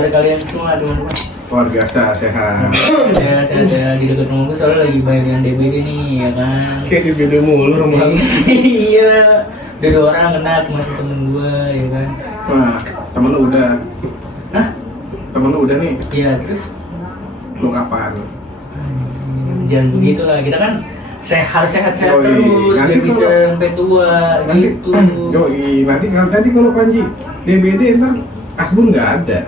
kabar kalian semua teman-teman? Luar biasa, sehat. Ya, saya ada di dekat rumah gue soalnya lagi bayar yang DBD nih, ya kan? Kayak di beda mulu rumah lu. Iya, udah 2 orang kena masih temen gue, ya kan? Wah, temen lu udah. Hah? Temen lu udah nih. Iya, terus? Lu kapan? Jangan begitu lah, kita kan harus sehat-sehat Yoi, terus, nanti biar bisa kalau- sampai tua, Nanti, gitu. nanti kalau Panji DBD ntar Asbun nggak ada.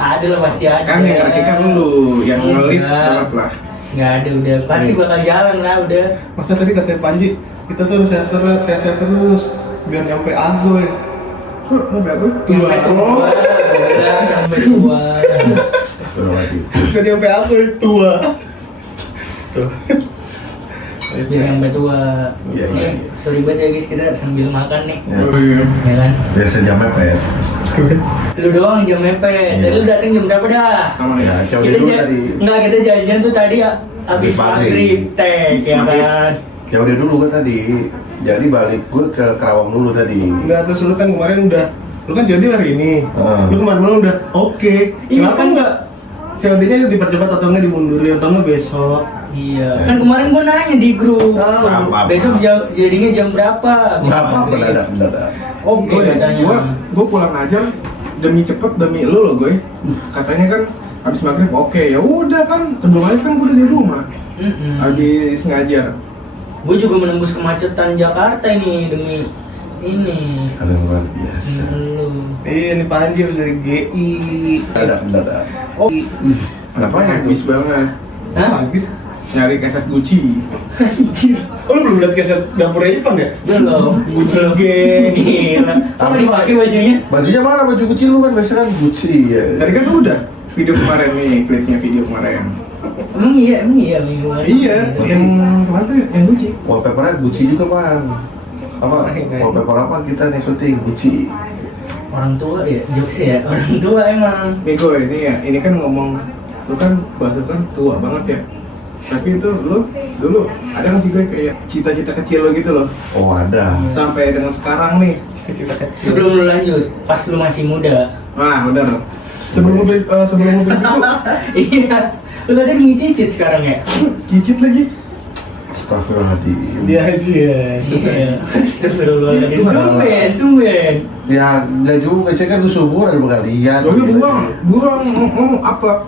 Ada lah, pasti ada. Kan yang ngerti kan lu, yang ngelit Enggak. banget lah. Nggak ada, udah pasti bakal jalan lah, udah. Masa tadi katanya Panji, kita tuh harus sehat-sehat terus biar nyampe Agoy. Lu berapa? Sampai tua, udah, sampai tua. Biar nyampe Agoy tua. Tuh. Biar sampai tua. Iya, iya. Sorry banget ya guys, kita sambil makan nih. Ya. Oh iya. Ya kan? Biasa jam mepet. Lu doang jam mepet. Tadi lu dateng jam berapa dah? Sama nih. Ya, coba Kita dulu tadi. Enggak, kita janjian tuh tadi abis Habis maghrib. maghrib tag, ya Maghrib. kan? Jauh dia dulu kan tadi. Jadi balik gue ke Kerawang dulu tadi. Enggak, terus lu kan kemarin udah, lu kan jadi hari ini. Lu kemarin malam udah oke. Iya, Kenapa kan? enggak COD-nya dipercepat atau enggak dimundurin atau enggak besok? Iya, kan kemarin gua nanya di grup. Tahu. Besok jadinya jam berapa? Abis Enggak apa maghrib. mendadak. Oke, katanya. Gua pulang aja demi cepet demi lu loh gue. Katanya kan habis maghrib oke, ya udah kan sebelumnya kan gue udah di rumah. Habis ngajar. Gue juga menembus kemacetan Jakarta ini demi ini. Ada yang luar biasa. Lu. Iya, ini Panji harus dari GI. Mendadak. Oh, Ngapain Habis banget hah? Habis. nyari kaset Gucci. Oh, lu belum lihat keset dapurnya Ipang ya? Belum. Belum. Gila. Apa dipakai bajunya? Bajunya mana? Baju Gucci lu kan biasa kan Gucci ya. Tadi kan udah video kemarin nih, klipnya video kemarin. Emang iya mingguan. Iya, yang kemarin tuh yang Gucci. Wallpapernya Gucci juga bang. Apa? Wallpaper apa kita nih syuting Gucci. Orang tua ya, jokes ya. Orang tua emang. Nih gue ini ya, ini kan ngomong lu kan bahasa kan tua banget ya. Tapi itu lu dulu ada nggak sih gue kayak cita-cita kecil lo gitu loh Oh ada. sampai dengan sekarang nih. Cita-cita kecil. Sebelum lu lanjut, pas lu masih muda. Ah bener. Sebelum mobil itu Iya. Lu tadi ngicicit sekarang ya? cicit lagi. Astagfirullahaladzim. Dia aja ya. Iya. Astagfirullahaladzim. Iya, Tumben. Ya nggak juga, cek kan tuh subur ada berkalian. Gue buang apa?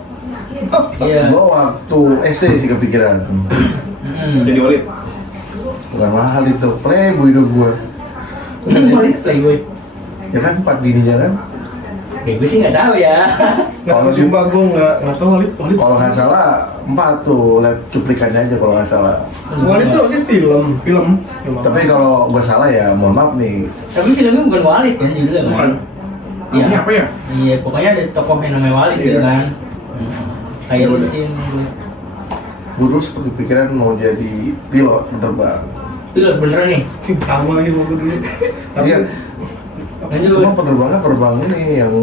Iya. Gua waktu SD sih kepikiran. Jadi olid. Bukan mahal itu, playboy dong gua. Lu boleh playboy. Ya kan 4 bininya kan. Ya gue sih nggak tahu ya. Nggak tahu sumpah, gue nggak tahu Walid. Kalau nggak salah 4 tuh, lihat cuplikannya aja kalau nggak salah. Walid tuh sih film. Tapi kalau gua salah ya mohon maaf nih. Tapi filmnya bukan Walid kan judulnya kan? Bukan. Iya. Ini apa ya? Iya, pokoknya ada tokoh yang namanya Walid gitu Iya. kan. Kayak Iya, mesin. Gua dulu seperti pikiran mau jadi pilot penerbang. Pilot beneran nih. Sih sama lagi mau gue dulu. Tapi Iya. Lanjut. Cuma penerbangnya penerbang ini yang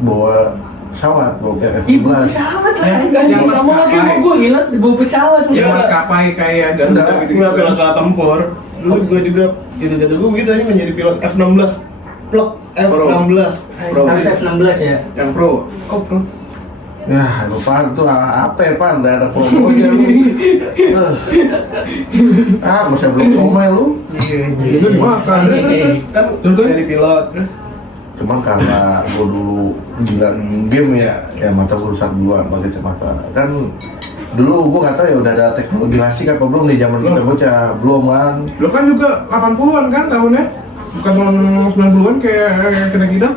bawa pesawat, bawa kayak Ibu F-16. pesawat lah. Yang Sama lagi maskapai. mau gue gila bawa pesawat. Yang maskapai kayak Garuda Enggak, gitu nggak gitu. pilot kalah tempur. Dulu gue juga cita-cita gue begitu aja menjadi pilot F-16. Plok F-16. Pro. Harus F-16 ya. Yang pro. Kok bro? Ya, lu Pan tuh apa ya Pan? Daerah pokoknya lu. Gak usah belum somai lu. Iya. Itu dimakan. Terus kan dari pilot terus. Cuman karena gua dulu gila game ya mata gua rusak duluan pakai kacamata. Kan dulu gua nggak tahu ya udah ada teknologi lasik apa belum di zaman kita bocah, belum kan. Lo kan juga 80-an kan tahunnya? Bukan tahun 90-an kayak kita.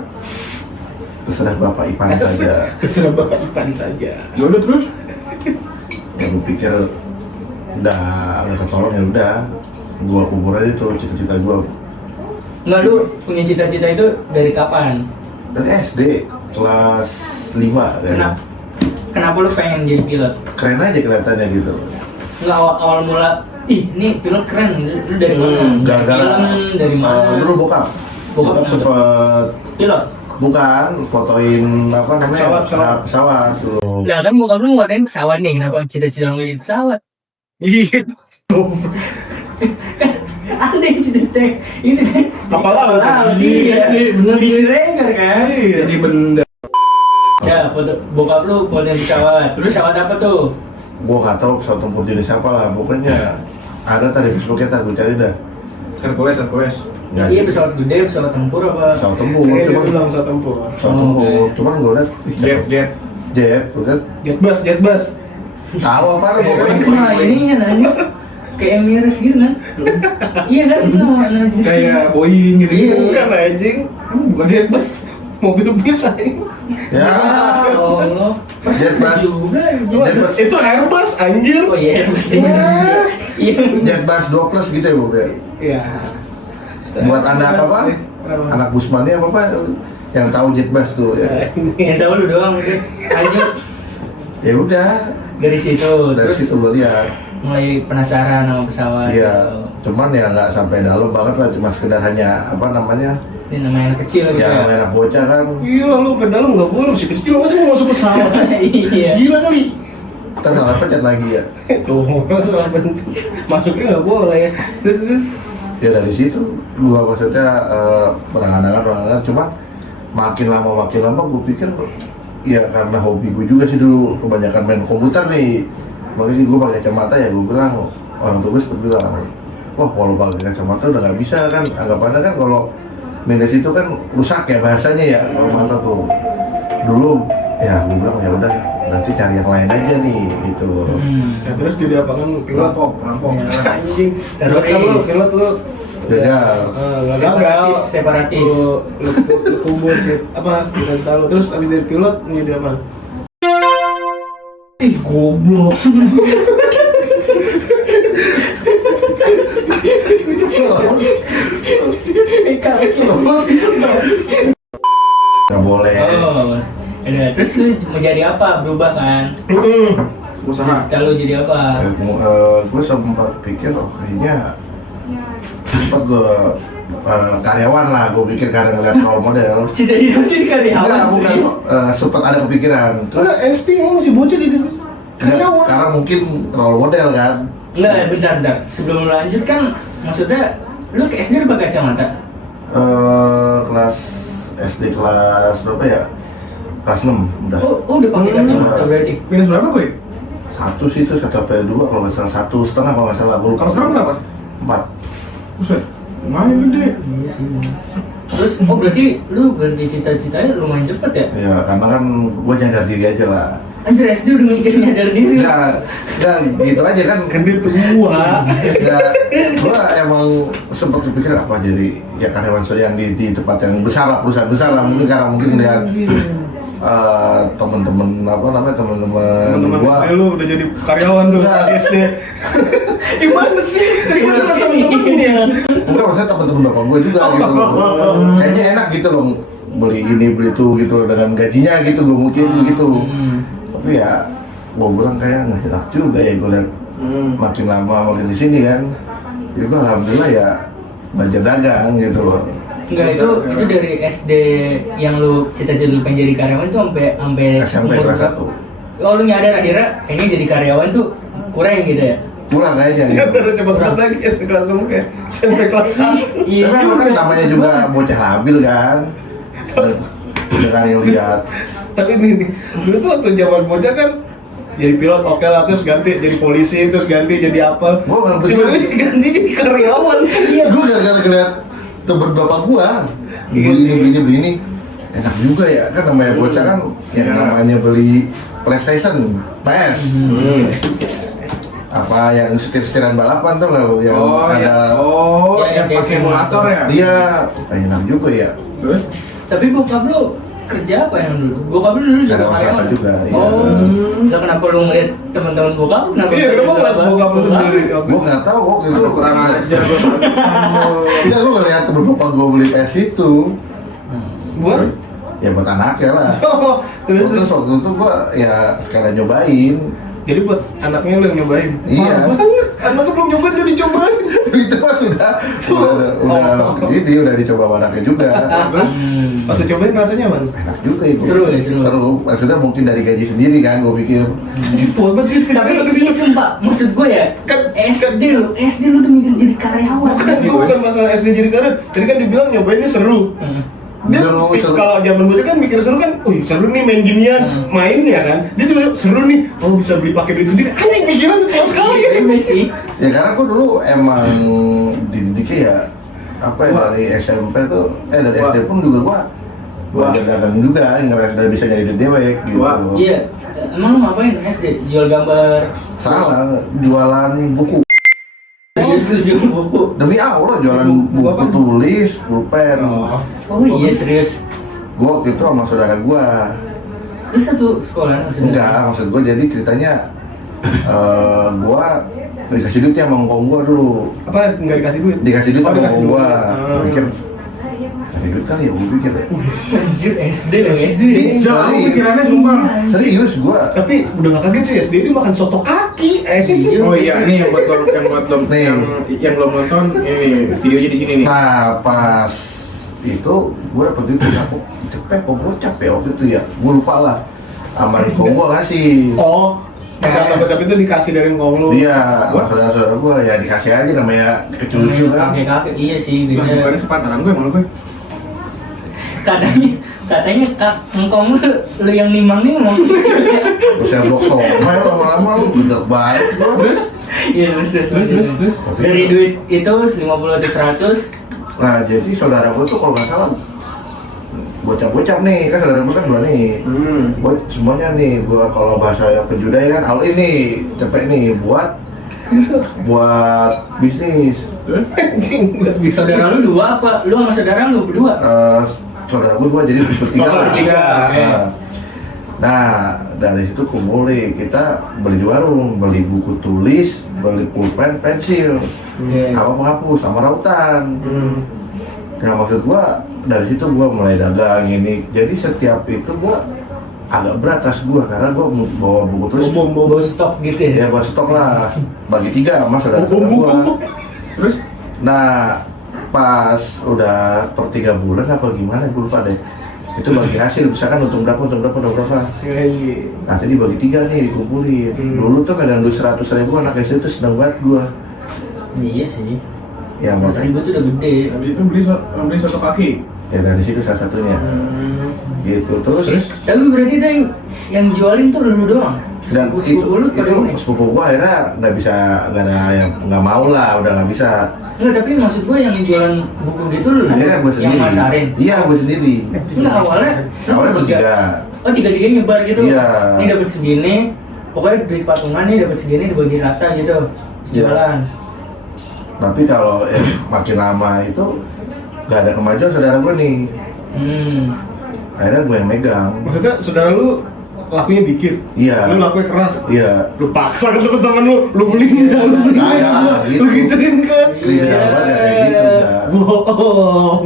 Terserah Bapak Ipan saja. Terserah Bapak Ipan saja. Ya udah terus. Ya gua pikir udah ketolong ya udah. Gua kubur aja tuh cita-cita gua. Nggak, lu punya cita-cita itu dari kapan? Dari SD kelas 5 Kenapa? ya. Kenapa lu pengen jadi pilot? Keren aja kelihatannya gitu. Nggak awal mula, ih ini pilot keren, lu dari mana? Gara-gara Film, dari mana? dulu bokap Bokap sempet pilot? bukan fotoin apa namanya pesawat dulu. Lah kan bokap lu ngadain pesawat nih, kenapa cita-cita lu jadi pesawat? Gitu. Ada yang cita-cita itu kan Kapal laut. iya, Iya, bener. di Siregar kan? Jadi benda. Ada foto bokap lu foto pesawat. Terus pesawat apa tuh? Gua nggak tahu pesawat tempur jenis apa lah, pokoknya ada tadi Facebooknya, tadi gue cari dah. Hercules. Ya, Iya pesawat gede, pesawat tempur apa? pesawat tempur, Kayaknya dia cuman bilang pesawat tempur. pesawat tempur, Oke. cuman gue liat ih, jet, gue liat Jetbus. tahu apa lu pokoknya. Sama ini ya nanya kayak Emirates gitu kan? Iya kan itu nama jenis. Kayak Boeing gitu. Iya. Bukan anjing. Bukan Jetbus. Mobil bis anjing. Ya, Allah. Jetbus. Juga. Jetbus. Itu Airbus anjir. Oh iya, masih. Iya. Jetbus 2+ gitu ya bu ya. Iya. Buat anak apa? Anak Busmani apa yang tahu Jetbus tuh ya. Yang tahu lu doang udah. Lanjut Ya udah, dari situ. dari Terus situ gue lihat. mulai penasaran sama pesawat. Iya, gitu. cuman ya nggak sampai dalam banget lah, cuma sekedar hanya apa namanya, Ini namanya anak kecil gitu ya ya. anak bocah kan. Gila lu ke dalam nggak boleh, masih kecil masa mau masuk pesawat? Iya. Gila kali. Kita salah pencet lagi ya. Tuh, masuknya nggak boleh ya. Terus. Ya dari situ gua maksudnya berangan-angan, cuma makin lama gua pikir ya karena hobi gua juga sih dulu kebanyakan main komputer nih, makanya gua pakai kacamata. Ya gua bilang, orang tua gua sempat bilang, wah kalau pakai kacamata udah nggak bisa kan, anggapannya kan kalau minus itu kan rusak ya bahasanya ya kalau mata tuh. Dulu ya gua bilang ya udah nanti cari yang lain aja nih gitu. Ya, terus jadi apa kan pilot? Rampok. Anjing. Teroris. Pilot lu. Gagal. Gagal. Separatis. Lu kubur apa? Kita tahu. Terus abis dari pilot menjadi apa? Ih goblok. Nggak boleh. Oh. Udah, terus lu mau jadi apa? Berubah kan? Usaha. Cita lu jadi apa? Gue sempat pikir kayaknya sempat gue karyawan lah, gue pikir karena ngeliat role model. Cita-cita lu jadi karyawan. Enggak, bukan, serius? sempat ada kepikiran. Terus Enggak, SD yang masih bocah di situ. enggak, karena mungkin role model kan. Enggak, bentar. Sebelum lu lanjut kan, maksudnya lu ke SD udah pakai kacamata? Kelas SD kelas berapa ya? Kelas 6 udah. Oh udah pakai kacamata berarti? Minus berapa gue? Satu sih itu, satu apa dua kalau nggak salah, 1,5 kalau nggak salah. Gua lupa. Kalau sekarang berapa? 4. Buset. Lumayan gede. Iya sih. Terus, oh berarti lu ganti cita-citanya lumayan cepet ya? Ya karena kan gue nyadar diri aja lah. Anjir SD udah mikir nyadar diri. Enggak, gitu aja kan. Kan dia tua. Enggak, gua emang sempat kepikir apa jadi ya karyawan yang di tempat yang besar lah, perusahaan besar lah, mungkin karena mungkin lihat teman-teman apa namanya teman-teman gua. SD lu udah jadi karyawan tuh Enggak. pas SD. Gimana sih? Dari mana temen-temen Ini ya. Bukan maksudnya teman-teman bapak gua juga gitu loh. Kayaknya enak gitu loh, beli ini beli itu gitu loh, dengan gajinya gitu gua mungkin gitu. Tapi ya gua bilang kayak nggak enak juga ya, gua lihat makin lama makin di sini kan. Jadi gua alhamdulillah ya belajar dagang gitu loh. Enggak, itu dari SD yang lu cita-cita lu pengen jadi karyawan tuh sampai SMP umur kelas berapa? 1. Oh lu nyadar akhirnya kayaknya jadi karyawan tuh kurang gitu ya? Kurang kayaknya Ya gitu. udah cepet banget lagi SD kelas umum kayak sampai kelas 1. Iya Tapi emang kan namanya juga bocah labil kan. Dengan yang lihat. Tapi nih, dulu tuh waktu zaman bocah kan jadi pilot oke lah, terus ganti jadi polisi, terus ganti jadi apa? Gua nggak Tiba-tiba ganti jadi karyawan. Iya. Gue gara-gara ngeliat temen bapak gua Iya beli ini enak juga ya, kan namanya bocah kan yang Iya. namanya beli PlayStation, PS, apa yang setir-setiran balapan tuh nggak lo yang Oh ada ya. Oh, Ya, yang kayak pakai emulator ya? dia enak juga ya. Terus? Tapi bokap lu kerja apa yang dulu? Bokap lu dulu juga Karyawan swasta karyawan juga, iya. Oh, lah kenapa lu ngeliat teman-teman bokap lu? Kenapa Iya, kenapa ngeliat bokap lu sendiri? Gue nggak tahu waktu itu. Aduh, kurang ajar gue. Iya, gue ngeliat temen bapak gue beli PS itu. Buat? Ya buat anaknya lah. Oh, terus Terus waktu itu gua ya sekalian nyobain. jadi buat anaknya lu yang nyobain. Iya. Parah banget. Anaknya belum nyobain udah dicobain. Itu mah udah dicoba sama anaknya juga. Terus Pas lu cobain rasanya man. enak juga itu. Seru ya, seru. Maksudnya mungkin dari gaji sendiri kan, gua pikir. Tua banget gitu. Tapi iya sumpah, maksud gue ya, Kan- SD lu udah mikir jadi karyawan. Bukan, itu bukan masalah SD jadi karyawan. Tadi kan dibilang nyobainnya seru. Dia Seru. kalau zaman bocah kan mikir seru kan, wih seru nih main ginian, mainnya kan. Dia tuh seru nih, oh bisa beli pakai duit sendiri. Anjing pikiran tuh tua sekali ya. Iya sih. Ya karena gua dulu emang dididiknya ya apa ya dari SMP tuh, dari SD pun juga gua belajar dagang juga, ngerasa udah bisa nyari duit dewek gitu. Wah. Iya. Emang lu ngapain SD? Jual gambar? Salah, jualan buku. Serius lu jual buku? Demi Allah jualan buku apa? tulis, pulpen. Oh iya serius. Gua waktu itu sama saudara gua. Lu satu sekolah maksudnya? Enggak, maksud gua jadi ceritanya gua dikasih duitnya sama ngkong gua dulu. Apa nggak dikasih duit? Dikasih duit sama dikasih ngkong duit. gua. Ah. Gua pikir ada duit kali ya, gua pikir ya. Anjir SD loh, SD. Jangan aku pikirannya sumpah. Serius gua. Tapi udah gak kaget sih SD ini makan soto kaki. Oh iya, nih yang buat lo Nih. yang belum nonton ini videonya di sini nih. Nah, pas itu gua dapet duit aku cepet kok gocap ya waktu itu ya. Gua lupa lah. Sama ngkong gua ngasih. Oh, gocap itu dikasih dari ngkong lu. Iya, sama saudara-saudara gua ya dikasih aja namanya kecil-kecil kan. Kakek-kakek, iya sih Lah, biasanya. bukannya sepantaran gue malah gue. Katanya engkong lu yang nimang-nimang. Terus saya blok somai lama-lama lu gede banget gua. Terus Iya terus. Dari duit itu 50 atau 100. Nah, jadi saudara gua tuh kalau nggak salah bocah-bocah nih, kan saudara gua kan dua nih. Buat semuanya nih, gua kalau bahasa yang penjudai kan all ini cepet nih buat bisnis. Anjing, nggak bisa. Saudara lu dua apa? Lu sama saudara lu berdua? Saudara gua dua jadi bertiga Oh, lah. bertiga, oke. Nah, dari situ kumpul nih, kita beli di warung, beli buku tulis, beli pulpen, pensil, Iya. sama penghapus, sama rautan. Nah, maksud gua dari situ gua mulai dagang ini. Jadi setiap itu gua agak berat tas gua karena gua bawa buku tulis. Bawa stok gitu ya? Ya bawa stok lah, bagi tiga sama saudara Bom gua. terus Nah, pas udah per 3 bulan apa gimana gua lupa deh. Itu bagi hasil, misalkan untung berapa. Nanti dibagi tiga nih, dikumpulin. Dulu tuh megang duit 100.000 anak SD tuh seneng banget gua. Iya sih. Ya 100.000 makanya, tuh udah gede. habis itu beli soto kaki. ya dari situ salah satunya. Gitu, terus Tapi berarti tuh yang jualin tuh lu doang? dan Sepupu lu pada ini? sepupu gua akhirnya nggak bisa, nggak ada yang nggak mau lah, udah nggak bisa. Enggak, tapi maksud gua yang jualan buku gitu lu Akhirnya gua sendiri. yang masarin? Iya, gua sendiri. Enggak, awalnya Bertiga. Oh, tiga-tiga nyebar gitu? Iya. Ini dapat segini, pokoknya duit patungan nih dapat segini dibagi rata gitu. Terus Iya. jualan. Tapi kalau makin lama itu nggak ada kemajuan saudara gua nih. Akhirnya gua yang megang. Maksudnya saudara lu lakunya dikit. Iya. Lu lakunya keras. Iya. Lu paksa kan temen-temen lu beliin kan? Lu beliin Nah, ya, kan? gitu. Lu gituin kan? Kriminal banget kayak gitu udah. Bohong.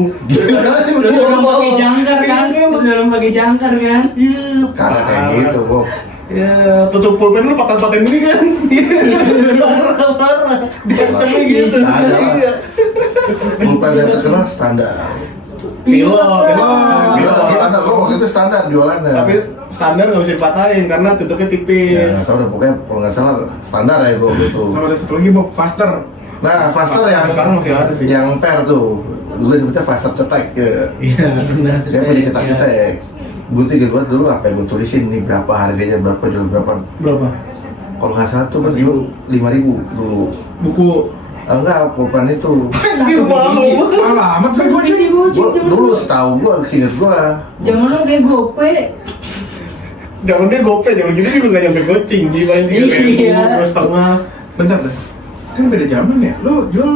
Lu belum pakai jangkar kan? Iya, Lu belum pakai jangkar kan? Iya. Karena kayak gitu, Bob. Ya, tutup pulpen lu paten-paten ini kan? Parah. Diancamnya gitu. Ada lah. Iya. Pulpen yang terkenal standar. Pilot. Standar, kok waktu itu standar jualannya. Tapi standar nggak bisa dipatahin karena tutupnya ya, tipis. tau udah pokoknya kalau nggak salah standar ya gua gitu. Sama ada satu lagi Bob, faster. Nah, faster yang Sekarang masih ada sih. yang per tuh. Dulu sebutnya faster cetek ya. Iya, benar. Saya punya cetek. Gue tuh gua dulu apa ya, gue tulisin nih berapa harganya, berapa jual berapa. Berapa? Kalau nggak salah tuh kan dulu 5.000 dulu. Buku. Enggak, pulpen itu. Anjir, mahal banget. Malah amat sih gue Biji bocil Gua, dulu setahu gua, seinget gua. Zaman lu kayak gope. Zaman dia gope, zaman kita juga nggak nyampe gocing. Di paling Iya. 3.000, 2,5. bentar deh. Kan beda zaman ya. Lo jual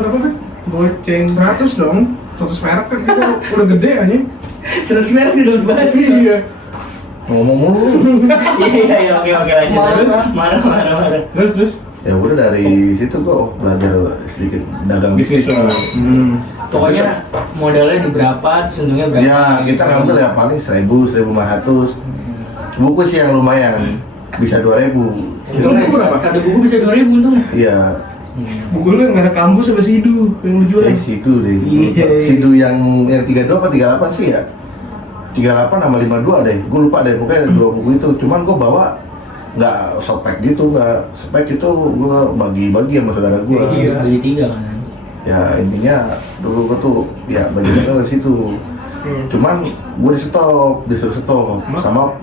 berapa kan? Goceng. 100 dong. 100 merek kan kita udah gede aja. 100 merek di daun basi. Iya. Ngomong mulu. Iya, oke lanjut. Marah. Terus Ya udah dari situ gua belajar sedikit dagang bisnis lah. Pokoknya modalnya di berapa, terus untungnya berapa. Ya kita ngambil ya paling 1.000, 1.500. Buku sih yang lumayan, bisa 2.000. Untungnya Buku berapa? satu buku bisa 2.000 untungnya. Iya. Buku lu yang nggak ada kampus sama Sidu yang lu jual. Sidu deh. Iya. Sidu yang 32 apa 38 sih ya? 38 sama 52 deh. Gue lupa deh. Pokoknya ada 2 buku itu. Cuman gue bawa nggak spek gitu, nggak spek itu gue bagi-bagi sama saudara gue. Iya. Beli 3 kan. Ya intinya dulu gue tuh ya bagiannya dari situ. Cuman gue disuruh stop sama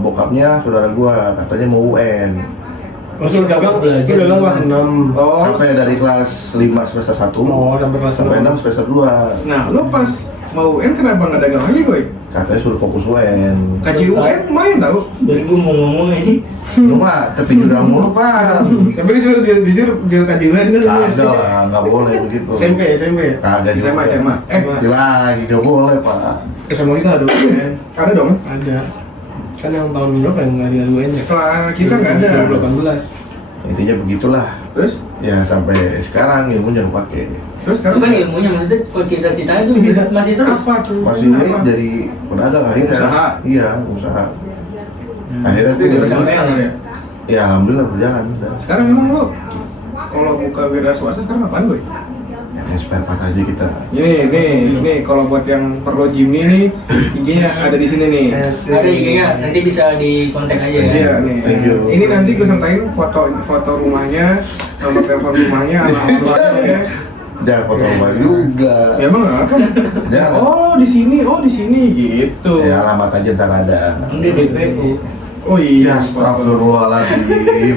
bokapnya saudara gue, katanya mau UN. Langsung dagang kelas 6. Oh, Sampai dari kelas 5 semester 1 Oh, sampai kelas sampai 6 semester 2. nah lu pas mau UN kenapa nggak dagang lagi gue? Katanya suruh fokus UN. Kaji UN main tau? Dari gue mau ngomong ini. Lu mah tapi jurang mulu Pak. Tapi jujur dia kaji UN kan dulu Ada lah, nggak boleh begitu. SMP. Kagak SMA. SMA. lagi nggak boleh Pak. SMA kita ada UN. Ada dong. Ada. Kan yang tahun berapa yang nggak ada UN ya? Setelah kita nggak ada. 2018. Intinya begitulah. Terus? Ya sampai sekarang ilmunya pakai. Terus Itu kan ilmunya maksudnya kok cita-citanya itu masih terus. apa tuh? Masih naik dari pedagang akhirnya. Usaha. Iya, usaha. Hmm. Akhirnya Itu dari gue sekarang ya? ya alhamdulillah berjalan udah. Sekarang emang lo kalau buka wira swasta sekarang apaan gue? Ya spare part aja kita. Nih, kalau buat yang perlu Jimny nih, IG-nya ada di sini nih. Ada IG-nya, nanti bisa di kontak aja ya. Iya nih. Thank you. Ini nanti gue sertain foto rumahnya, nomor telepon rumahnya, alamat rumahnya. Jangan foto rumah juga. Ya emang apa? Jangan. Oh di sini gitu. Ya alamat aja ntar ada. Udah DPU. Oh Ya iya. astagfirullahaladzim.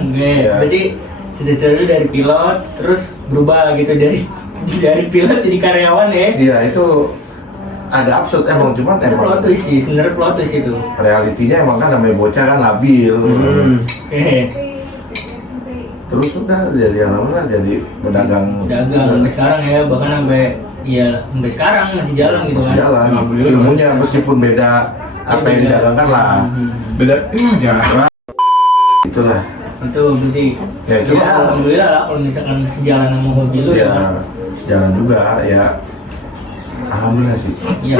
Oke, Iya. berarti cita-cita lu dari pilot terus berubah gitu dari pilot jadi karyawan ya. Iya itu agak absurd emang, cuman Itu plot emang twist sih, sebenarnya plot twist itu. realitinya emang kan namanya bocah kan labil. Terus udah jadi alhamdulillah jadi pedagang. Dagang sampai sekarang ya, bahkan sampai sekarang masih jalan gitu Masih kan. jalan. Alhamdulillah. Ilmunya meskipun beda apa yang didagangkan lah. Beda. Ya. Itulah. Itu berarti Ya, ya, cuma alhamdulillah lah kalau misalkan sejalan sama hobi lu ya. ya sejalan juga ya. Alhamdulillah sih. Iya,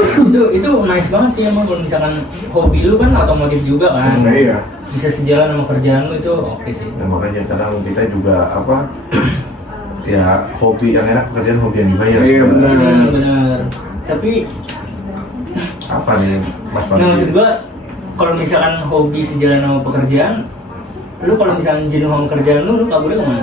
itu nice banget sih emang kalau misalkan hobi lu kan otomotif juga kan. Iya. Bisa sejalan sama kerjaan lu itu oke sih. Ya, makanya kadang kita juga apa ya hobi yang enak, pekerjaan hobi yang dibayar. Iya, sebenarnya. Benar. Tapi Apa nih Mas nah, maksud Panji? gua kalau misalkan hobi sejalan sama pekerjaan, lu kalau misalkan jenuh sama kerjaan lu kaburnya kemana?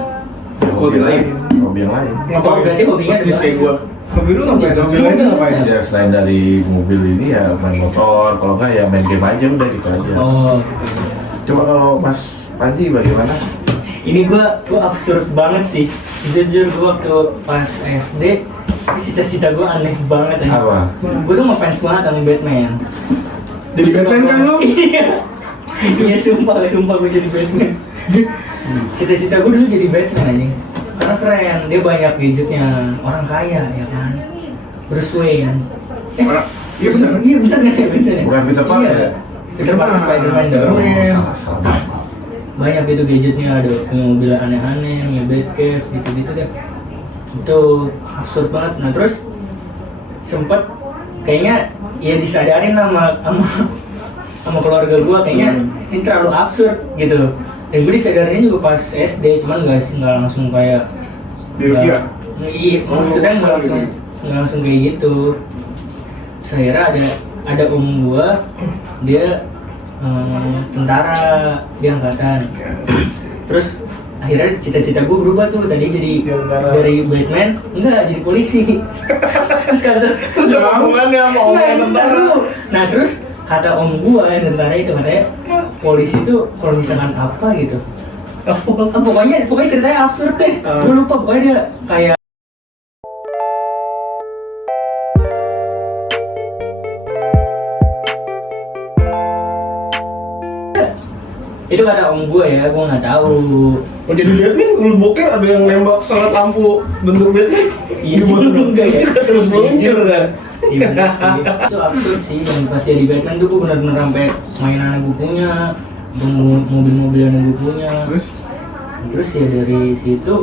Hobi lain. Hobi yang lain. Oh, berarti hobinya Persis kayak gue. Hobi lu ngapain? Hobi lainnya ngapain? Ya selain dari mobil ini ya main motor, kalau enggak ya main game aja udah gitu aja. Oh, Coba kalau Mas Panji bagaimana? ini gua absurd banget sih. Jujur gua waktu pas SD, cita-cita gua aneh banget aja. Apa? Gua tuh ngefans banget sama Batman. Jadi Batman kan lo? Iya. Iya sumpah gua jadi Batman. Cita-cita gua dulu jadi Batman anjing. Karena keren, dia banyak gadgetnya, orang kaya ya kan. Bruce Wayne. Orang- Iya benar. Iya benar kan ya benar ya. Bukan Peter Parker Iya. ya? Peter Parker, Spider-Man, Spider-Man. doang. Salah. Banyak itu gadgetnya, ada mobil aneh-aneh, punya Batcave, gitu-gitu deh. Itu absurd banget. Nah terus sempet kayaknya ya disadarin sama keluarga gua kayaknya ini terlalu absurd gitu loh. Dan gue disadarinnya juga pas SD, cuman nggak langsung kayak Di Rukia. Iya, maksudnya nggak langsung kayak gitu. Saya ada om gua, dia tentara di angkatan. Terus akhirnya cita-cita gua berubah tuh, tadi jadi Tentara. dari Batman enggak jadi polisi. Terus kata Hubungannya sama om yang tentara. nah terus kata om gua yang tentara itu katanya polisi itu kalau misalkan apa gitu. Pokoknya ceritanya absurd deh. Gue lupa pokoknya dia kayak itu kata om gue ya, gue nggak tahu. Oh jadi Batman kalau boker ada yang nembak sangat lampu bentuk Batman. Iya juga enggak ya. Juga terus meluncur kan. Iya bener sih. Itu absurd sih. Dan pas jadi Batman tuh gue bener-bener sampai mainan gue punya, mobil-mobilan yang gue punya. Terus ya dari situ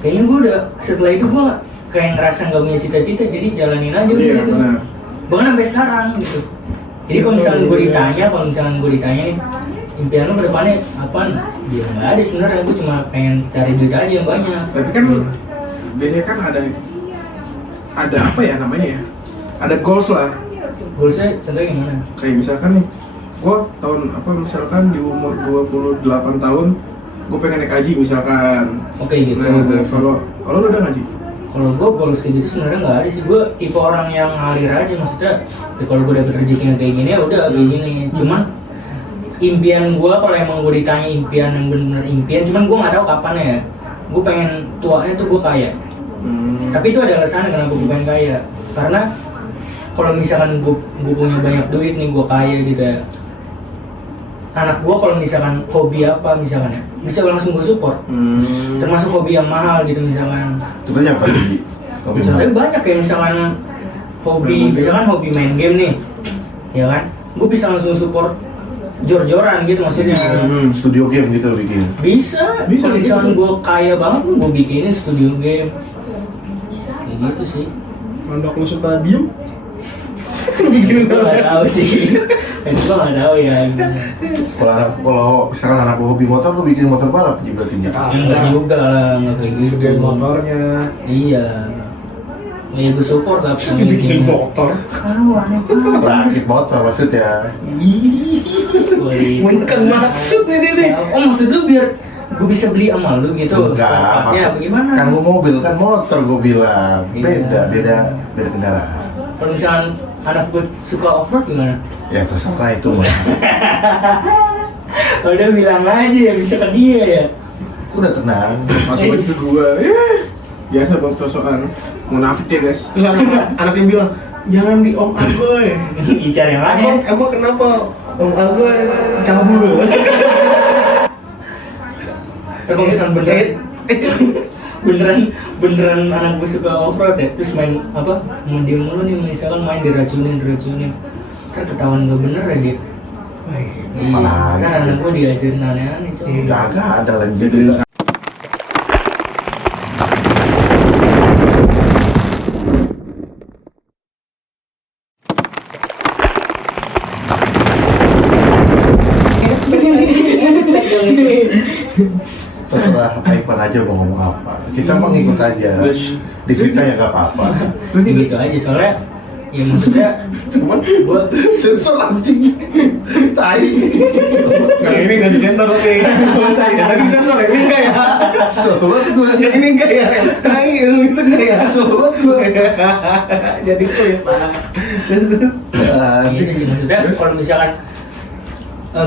kayaknya gue udah setelah itu gue kayak ngerasa nggak punya cita-cita, jadi jalanin aja Iya gitu. benar. Bahkan sampai sekarang gitu. Jadi kalau misalnya gue ditanya nih impian lu ke depannya apaan? Ya nggak ada sebenarnya, gue cuma pengen cari duit aja yang banyak. Tapi kan biasanya kan ada apa ya namanya ya? Ada goals lah. Goalsnya contohnya gimana? Kayak misalkan nih, misalkan di umur 28 tahun gue pengen naik haji misalkan. Oke gitu. Nah, kalau lu udah ngaji? Kalau gue goals kayak gitu sebenarnya nggak ada sih. Gue tipe orang yang ngalir aja, maksudnya ya kalau gue dapet rezeki yang kayak gini ya udah kayak gini. Cuman impian gue, kalau emang gue ditanya impian yang bener impian, cuman gue nggak tahu kapan ya. Gue pengen tuanya tuh gue kaya. Tapi itu ada alasannya kenapa gue pengen kaya. Karena kalau misalkan gue punya banyak duit nih, gue kaya gitu ya, anak gue kalau misalkan hobi apa misalkan ya, bisa langsung gue support. Termasuk hobi yang mahal gitu misalkan. Contohnya apa Ji? Contohnya banyak ya, misalkan misalkan hobi main game nih, ya kan, gue bisa langsung support jor-joran gitu maksudnya. Studio game gitu bikin. Bisa kalau misalkan gue kaya banget gue bikinin studio game kayak gitu sih. Mandok lu suka diem? Gue nggak tahu sih. Gue nggak tahu ya gimana. Kalau misalkan anak hobi motor, lu bikin motor balap Ji berarti ya? Enggak juga lah, nggak kayak gitu. Sediain motornya. Iya. Ya gue support lah. Bisa dibikin motor. Rakit motor maksudnya. Bukan maksud nih nih. Oh maksud lu biar gue bisa beli sama lu gitu? Enggak, Startupnya bagaimana? kan lu mobil kan motor gue bilang. Iya. Beda kendaraan. Kalau misalkan anak gue suka off-road gimana? Ya terserah itu mah. Udah bilang aja ya, bisa ke dia ya. Udah tenang. Masuk aja kedua. Biasa bos-bosokan. Munafik ya guys. Terus anaknya bilang, jangan di Om Agoy. Bicara yang lain. Emang kenapa Om Agoy cabul? Kalau misalkan beneran anak gue suka off-road ya, terus main apa, mau diem mulu nih, misalkan main diracunin kan ketahuan gak bener ya dia. Iya, Apalagi. kan anak gue diajarin aneh-aneh coy. Gak ada lanjut. Terserah apa Ipan aja mau ngomong apa. Kita mau ngikut aja. Di fitnah ya gak apa-apa. Terus gitu aja, soalnya ya maksudnya Cuman gue sensor anjing. Tai. Nah ini nggak disensor tapi. Ya tadi disensor ya, ini enggak ya? Sobat gue. Ya ini enggak ya? Nah itu enggak ya? Sobat gue. Jadi itu ya Pak. gitu sih, maksudnya kalau misalkan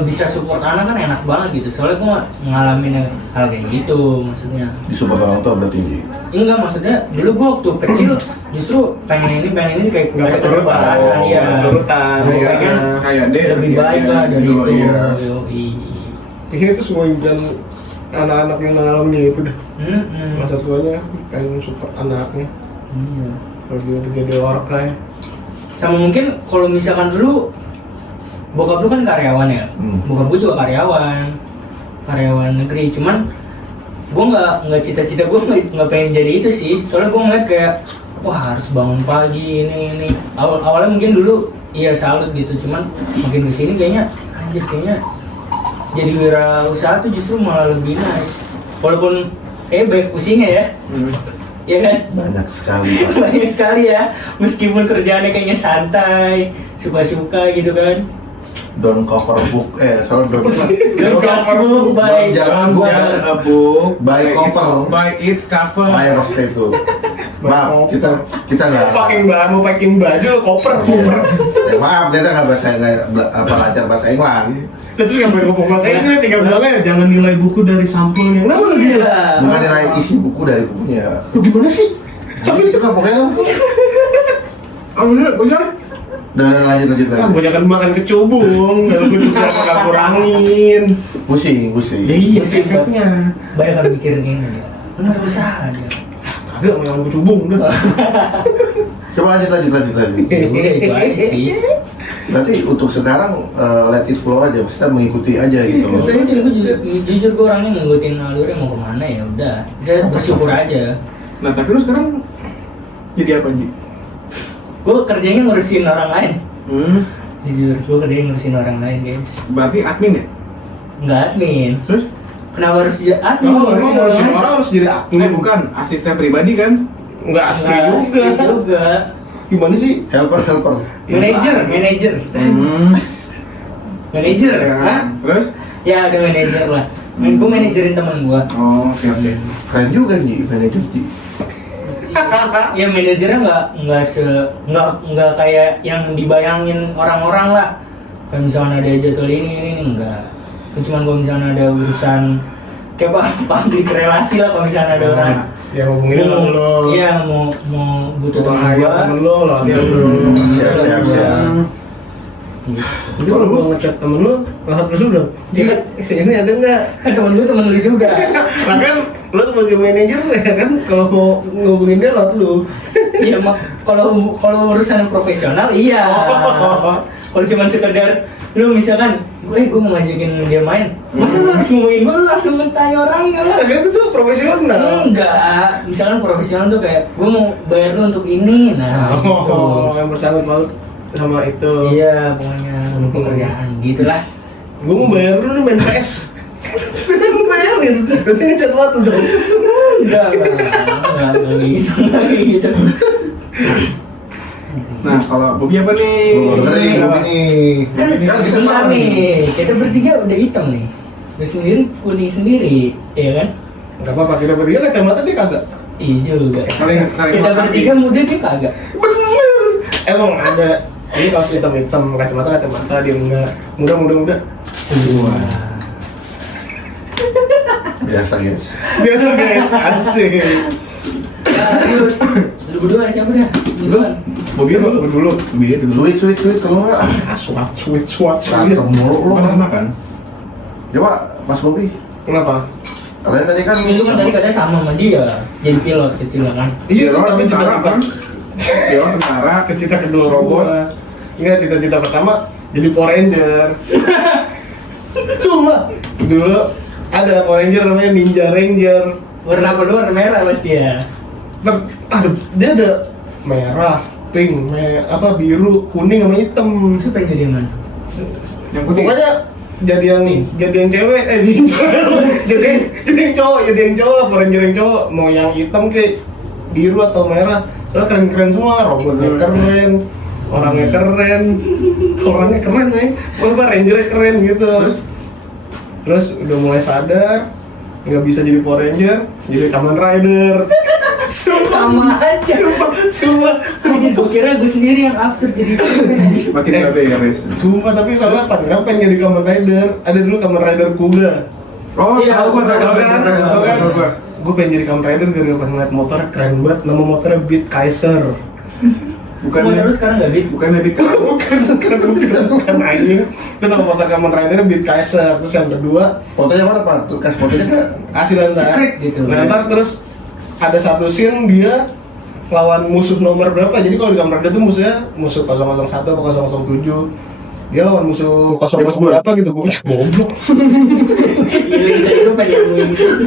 bisa support anak kan enak banget gitu, soalnya gue ngalamin hal kayak gitu maksudnya. Di support orang tua berarti Ji. Enggak, maksudnya dulu gue waktu kecil justru pengen ini kayak Nggak keturutan. perasaan dia. Keturutan, Gue ya. pengen Kayak dia lebih baik lah dari Oh, itu. iya. Yoi. Kayaknya itu semua impian anak-anak yang ngalamin itu dah. Masa tuanya pengen support anaknya. Iya. Kalau dia udah jadi orka ya. Sama mungkin kalau misalkan dulu bokap lu kan karyawan ya, bokap gue juga karyawan negeri, cuman gue nggak cita-cita gue nggak pengen jadi itu sih, soalnya gue ngeliat kayak wah harus bangun pagi ini awalnya mungkin dulu iya salut gitu, cuman makin kesini kayaknya anjir, kayaknya jadi wirausaha tuh justru malah lebih nice, walaupun banyak pusingnya ya. Ya kan? Banyak sekali Pak. Banyak sekali ya, meskipun kerjaannya kayaknya santai, suka-suka gitu kan. Don't cover book, Don't judge book by Jangan someone. Just a book By cover. by its cover. Maaf itu. Maaf, kita nggak. Packing baju lo koper. Maaf, kita nggak lancar bahasa Inggris. Terus nggak boleh ngomong bahasa Inggris, tinggal bilangnya jangan nilai buku dari sampulnya. Kenapa lagi? Iya. Bukan nilai isi buku dari bukunya. Lu gimana sih? Tapi itu kan pokoknya. Bener. Dan lanjut. Ah, banyakan makan kecubung, dan gue juga bakal kurangin. Pusing. Iya, efeknya. Banyak kan mikirin ini ya. Kenapa usaha dia? Kagak makan kecubung udah. Coba lanjut. Udah itu aja sih. Berarti untuk sekarang let it flow aja, maksudnya mengikuti aja gitu loh. Jujur gue orangnya ngikutin alurnya mau kemana ya udah bersyukur aja. Nah tapi lu sekarang jadi apa Ji? Gue kerjanya ngurusin orang lain. Jujur, gue kerjanya ngurusin orang lain guys. Berarti admin ya? Nggak admin. Terus? Kenapa harus jadi admin? Oh, emang ngurusin orang harus jadi admin? Bukan, asisten pribadi kan? Enggak asli Nggak juga. juga. Gimana sih? Helper. Manajer. Manajer, hah? Terus? Ya ada manajer lah. Gue manajerin temen gue. Oh, oke. Keren juga Ji, manajer Ji. Ya manajernya nggak kayak yang dibayangin orang-orang lah. Kayak misalnya ada jadwal ini enggak. Cuman kalau misalnya ada urusan kayak public relasi lah, kalau misalnya ada orang Ya ngomongin lo. iya mau butuh teman Ayo gua. temen lo lah dia bro. Siap. Jadi kalau gua ngechat temen lo, lahat terus udah. Jika ini ada nggak? Temen lu juga. Nah kan lo sebagai manajer ya kan kalau mau ngubungin dia lahat lu. Iya mak kalau urusan profesional iya. Kalau cuma sekedar lu misalkan gue mau ngajakin dia main, masa lu harus ngomongin gue, lu langsung tanya orangnya lah. Nah kan itu profesional. Enggak, misalkan profesional tuh kayak gue mau bayar lu untuk ini, nah Oh, yang bersangkut paut sama itu. iya pokoknya pekerjaan gitulah. Gue mau bayar lu nih main PS. Gue bayarin, berarti ngechat lo tuh dong. Enggak gitu. Nah, kalau Bobby apa nih? Kering ini. Kan kita kita sama nih, kita bertiga udah hitam nih. Lu sendiri kuning sendiri, iya kan? Gak apa-apa, kita bertiga kacamata dia kagak. Iya juga. Saling Kita melengkapi. bertiga muda dia kagak. Bener. Emang ada. Ini kaos hitam-hitam, kacamata dia enggak. Muda. Biasa guys. Biasa guys, asik. Lu berdua siapa dah? Duluan. Bobby dulu. Dulu. Bobby dulu. Sweet kalau nggak Sweet. berantem mulu lo. Makan makan. Coba Mas Bobi. Kenapa? Kalian tadi kan Itu kan tadi katanya sama dia, jadi pilot kecil kan? Iya, Pilot tapi tentara cita-cita kan. Pilot tentara. cita kedua Robot. Enggak, cita-cita pertama jadi Power Ranger. Cuma dulu ada Power Ranger namanya Ninja Ranger. Warna kedua warna merah pasti ya. Dia ada merah, pink, biru, kuning sama hitam. Itu pengen jadi mana? Yang putih. Pokoknya jadi yang cewek, jadi yang cowok lah, Power Ranger yang cowok. Mau yang hitam kayak biru atau merah, soalnya keren-keren semua, robotnya keren, orangnya keren nih, Rangernya keren gitu. Terus udah mulai sadar nggak bisa jadi Power Ranger, jadi Kamen Rider. Sama aja. Sumpah. Gue kira gue sendiri yang absurd jadi. Makin gak beres. Sumpah, tapi soalnya kenapa pengen jadi Kamen Rider? Ada dulu Kamen Rider Kuga. Oh, Iya, tahu gua. Tahu kan? Gue pengen jadi Kamen Rider gara-gara pernah ngeliat motornya keren banget. Nama motornya Beat Kaiser. Bukan Mau terus sekarang nggak bit? bukan lebih ke bukan anjing. Itu nama motor Kamen Rider Beat Kaiser. Terus yang kedua, fotonya mana Pak? Tuh kasih fotonya nggak? kasih ntar. Cekrek gitu. Nah, ntar terus ada satu scene dia lawan musuh nomor berapa. Jadi kalau di Kamen Rider tuh musuhnya musuh 001 atau 007. Dia lawan musuh 00 berapa gitu. Gue goblok. Iya, itu pengen ngomongin di situ.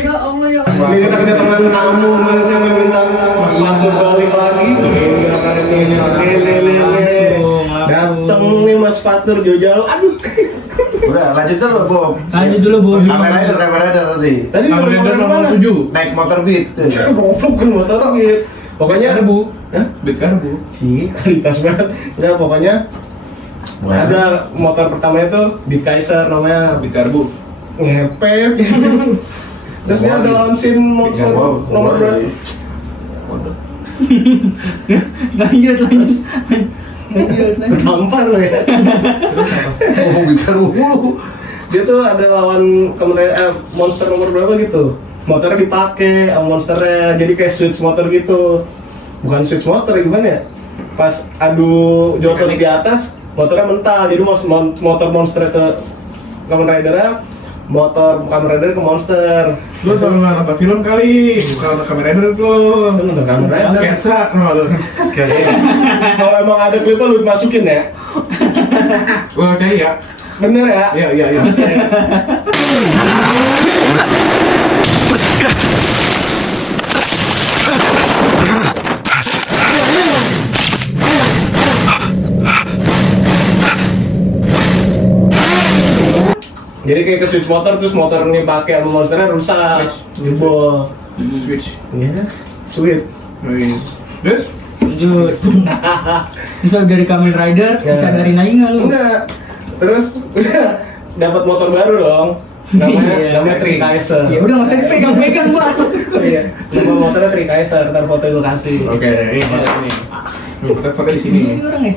Ya Allah ya Allah. Ini kita kedatangan tamu, manusia yang minta Mas Fatur balik lagi. Dateng nih Mas Fatur jauh-jauh. Aduh. Udah lanjut dulu Bob. Lanjut dulu, Bob. Kamen Rider tadi. Tadi Kamen Rider nomor 7. Naik motor beat. Goblok kan motor gitu. Pokoknya Karbu. Hah? Bit karbu. Sih, kualitas banget. Enggak, pokoknya ada motor pertamanya tuh Beat Kaiser namanya. Bit karbu. Ngepet. Terus dia ada lawan scene motor nomor berapa? Lanjut. Ketampar lo ya. Oh, bicara mulu. Dia tuh ada lawan monster nomor berapa gitu. Motornya dipakai sama monsternya, jadi kayak switch motor gitu. Bukan switch motor, gimana ya? Pas adu jotos di atas, motornya mental. Jadi motor monster ke Kamen Rider-nya, motor Kamen Rider ke monster. Lu selalu nonton film kali, bukan nonton Kamen Rider tuh. Lu nonton Kamen Rider? Sketsa, kenapa tuh? Kalau emang ada klipnya lu masukin ya. Wah, kayak ya. Bener ya? Iya. Jadi kayak ke switch motor, terus motor ini pakai sama monsternya rusak, jebol. Switch. Iya, sweet. Oh, iya. Terus? Lanjut. Bisa dari Kamen Rider, Ya. bisa dari Nainga lu. Enggak. Terus udah dapat motor baru dong. Namanya Tri Kaiser. Ya udah nggak usah dipegang-pegang gua. Iya. Nama motornya Tri Kaiser, ntar foto lu kasih. Oke, ini foto ini. Kita foto di sini. Ini orang ya.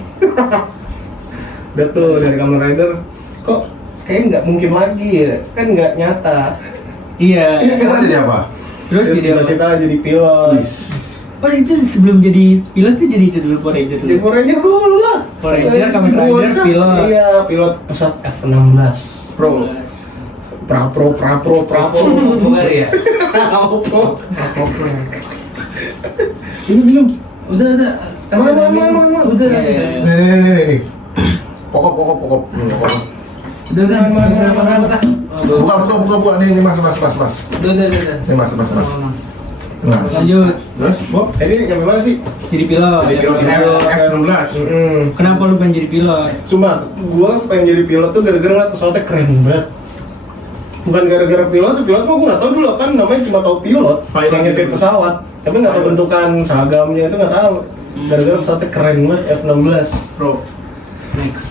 Udah tuh dari Kamen Rider. Kok kayaknya nggak mungkin lagi ya? Kan nggak nyata. Iya. Kita jadi apa? Terus jadi apa? cita-cita jadi pilot. Oh itu sebelum jadi pilot tuh jadi itu dulu Power Ranger dulu. Jadi Power Ranger dulu lah. Power Ranger, Kamen Rider, Bocah. pilot. Iya, pilot pesawat F-16. Pro. Prapro. Bukan ya? Apa? Ini belum. Udah. Mana. Udah. Nih. Pokok. Udah. Bisa apa? Buka. Nih, mas. Udah. Nih, mas. Nah, Lanjut. Terus, Bob. Tadi yang mana sih? Jadi pilot. Jadi pilot F-16. Kenapa lu pengen jadi pilot? Cuma gua pengen jadi pilot tuh gara-gara ngeliat pesawatnya keren banget. Bukan gara-gara pilot mah gua nggak tahu dulu kan namanya cuma tahu pilot, Pilot yang nyetir gitu. pesawat, tapi nggak tahu bentukan seragamnya itu nggak tahu. Gara-gara pesawatnya keren banget F-16. Pro. Next.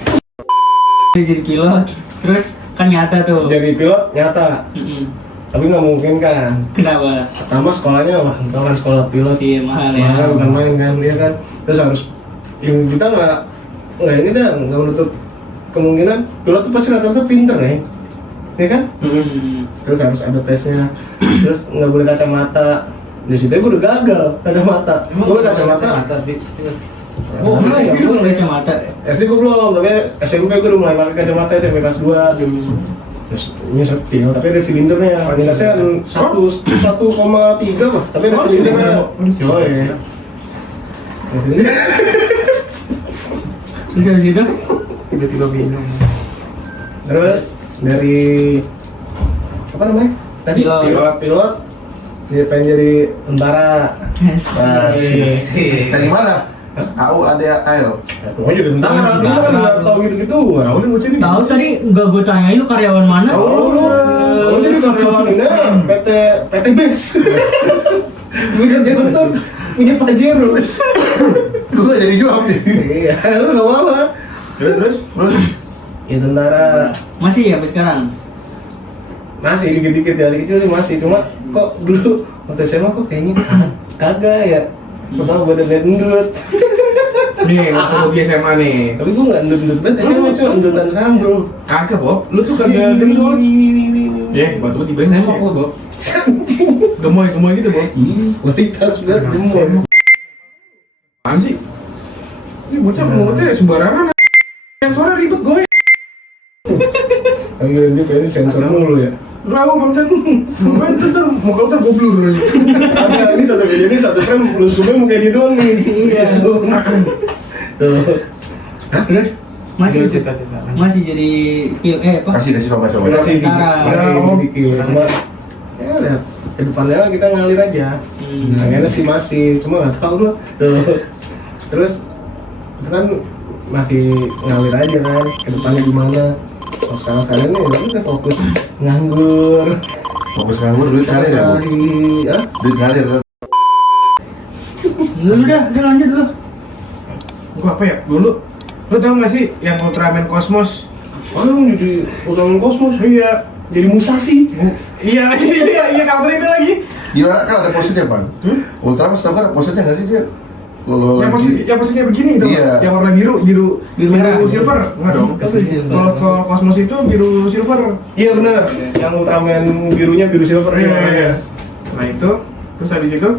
Jadi pilot. Terus kan nyata tuh. Jadi pilot nyata, tapi nggak mungkin kan. Kenapa? Pertama sekolahnya wah, tau kan sekolah pilot. Iya mahal ya. Mahal bukan main kan, dia kan. Terus harus yang kita nggak ini dah nggak menutup kemungkinan pilot tuh pasti rata-rata pinter ya kan? Terus harus ada tesnya, terus nggak boleh kacamata. Di situ gue udah gagal kacamata. Gue kacamata. Oh, lu SD lu belum kacamata? SD gue belum, tapi SMP gue udah mulai pakai kacamata SMP kelas 2. Terus ini setil, tapi ada silindernya. Minusnya 1,3 lah, tapi ada silindernya. Oh iya. Ada silinder. Terus habis itu? Tiba-tiba bingung. Terus dari apa namanya? Tadi pilot. Dia pengen jadi tentara. dari mana? AU ada AL. Pokoknya jadi tentara. Lu kan nggak tahu gitu-gitu. Tahu nih bocah nih. Tahu tadi nggak gue tanyain lu karyawan mana? Oh, jadi karyawan ini PT BES. Gue kerja bentar punya Pajero. Gue jadi jawab nih. Iya, lu nggak apa-apa. Terus. Ya tentara. Masih ya sampai sekarang? Masih dikit-dikit ya, dikit masih. Cuma kok dulu waktu SMA kok kayaknya kagak ya. Pertama gue udah gendut. Nih, waktu gue di SMA nih. Tapi gue nggak gendut banget SMA cuma gendutan sekarang bro. Kagak, Bob. Lu tuh kagak gendut. Ya, waktu gue di SMA kok, Bob. Gemoy gitu, Bob. Kualitas banget gemoy. Apaan sih? Ini bocah mulutnya sembarangan. Sensornya ribet gue. Panggilin dia kayaknya sensor mulu ya. Tahu bangsa. Main tuh muka lu gue blur. Ada ini satu frame lu zoomnya muka dia doang nih. Iya. Zoom. Tuh. Terus masih masih jadi apa? Kasih coba. Masih Tentara. dikit. Cuma ya lihat ke depannya kita ngalir aja. Kayaknya sih masih, cuma nggak tahu gua. Tuh. Terus itu kan masih ngalir aja kan, ke depannya gimana. Kalau sekarang nih udah fokus nganggur. Fokus nganggur duit ngalir ya. Duit ngalir. Lu udah lanjut lu. Gua apa ya? Dulu lu tau gak sih yang Ultraman Cosmos? Oh, jadi Ultraman Cosmos. Iya. Jadi Musashi. Iya counter itu lagi. Gimana kan ada positnya, Pan? Ultraman setahu kan ada positnya nggak sih dia? Kalau Yang posisinya begini itu, Iya. yang warna biru merah. silver, enggak dong? Silver. Kalau Cosmos itu biru silver. Iya benar. Yang Ultraman birunya biru silver. Iya. Nah itu, terus habis itu,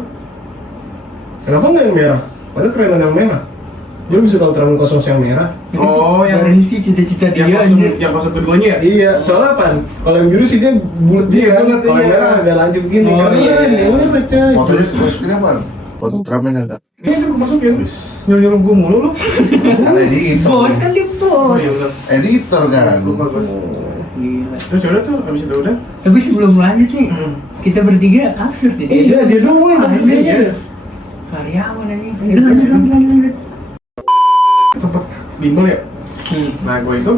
Kenapa nggak yang merah? Padahal kerenan yang merah. Dia bisa Ultraman Cosmos yang merah. oh Ini sih cita-cita dia yang anjir. kostum keduanya ya? Iya, soalnya apa? Kalau yang biru sih dia bulat dia kan. bulat, Kalau yang iya. merah agak lancip gini. Oh, Keren iya. ini coy. fotonya seperti apa? Foto Ultraman ada. Ini tuh masukin, nyuruh gue mulu lu. Kan editor. Bos kan dia Oh bos. iya bener. Editor kan lu. Lupa gue. Gila. Terus yaudah tuh, habis itu udah. Tapi sebelum lanjut nih, kita bertiga absurd ya. Iya, dia doang yang Anjir. kerjanya. Karyawan anjing. Udah lanjut. Sempet bimbel ya. Nah gue itu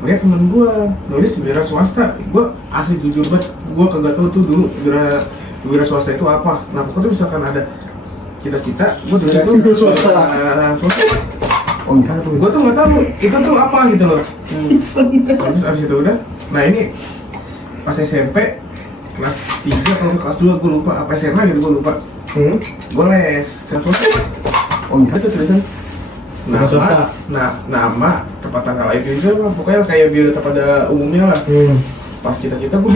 melihat temen gue nulis wira swasta. Gue asli jujur banget, gue kagak tahu tuh dulu wira swasta itu apa. Nah pokoknya tuh misalkan ada cita-cita, gue nulis itu Wira swasta. swasta. Oh iya. Gue tuh nggak tahu itu tuh apa gitu loh. Terus abis itu udah. Nah ini pas SMP kelas 3 kalau kelas 2 gue lupa, apa SMA gitu gue lupa. Gue les kelas swasta. Oh, Itu tulisan Kelas swasta. nama tempat tanggal lahir itu pokoknya kayak biodata pada umumnya lah. Pas cita-cita gue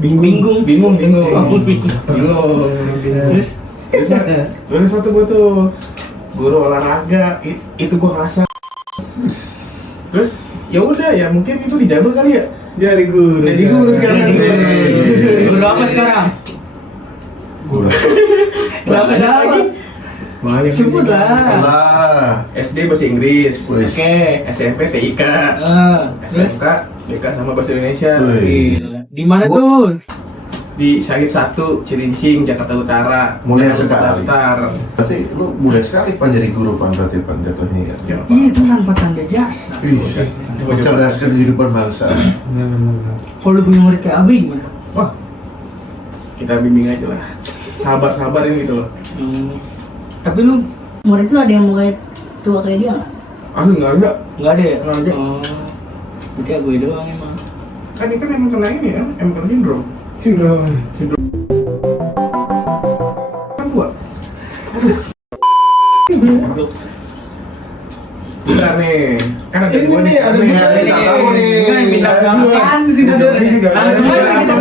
bingung. Terus satu gue tuh guru olahraga itu gue ngerasa. Terus ya udah ya mungkin itu dijabel kali ya. Jadi guru Sekarang. Guru apa sekarang? Guru. Kenapa lagi? banyak Sebut lah. Lah. SD bahasa Inggris, Wis. Oke. SMP TIK, Terus? SMK BK sama bahasa Indonesia. Wih. Gila. Di mana tuh? Di Syahid 1 Cilincing Jakarta Utara. Mulia Jangan lupa sekali. daftar. Berarti lu mudah sekali pan jadi guru pan berarti pan jatuhnya ya. Ya, Iya, itu tanpa tanda jasa. Iya. Mencerdaskan kehidupan bangsa. Kalau lu punya murid kayak Abi gimana? Wah, kita bimbing aja lah. Sabar-sabarin gitu loh. Tapi lu Murid itu ada yang mau kayak tua kayak dia nggak? Asli nggak ada. nggak ada ya? Nggak ada. Oh. Kayak gue doang emang. Kan ini kan emang kena ini ya, emang kena sindrom. Kan tua. Udah nih, kan ada Ini dua nih, ada nih. dua Ada bintang tamu nih. Bintang tamu. Apaan tidak ada Langsung aja kita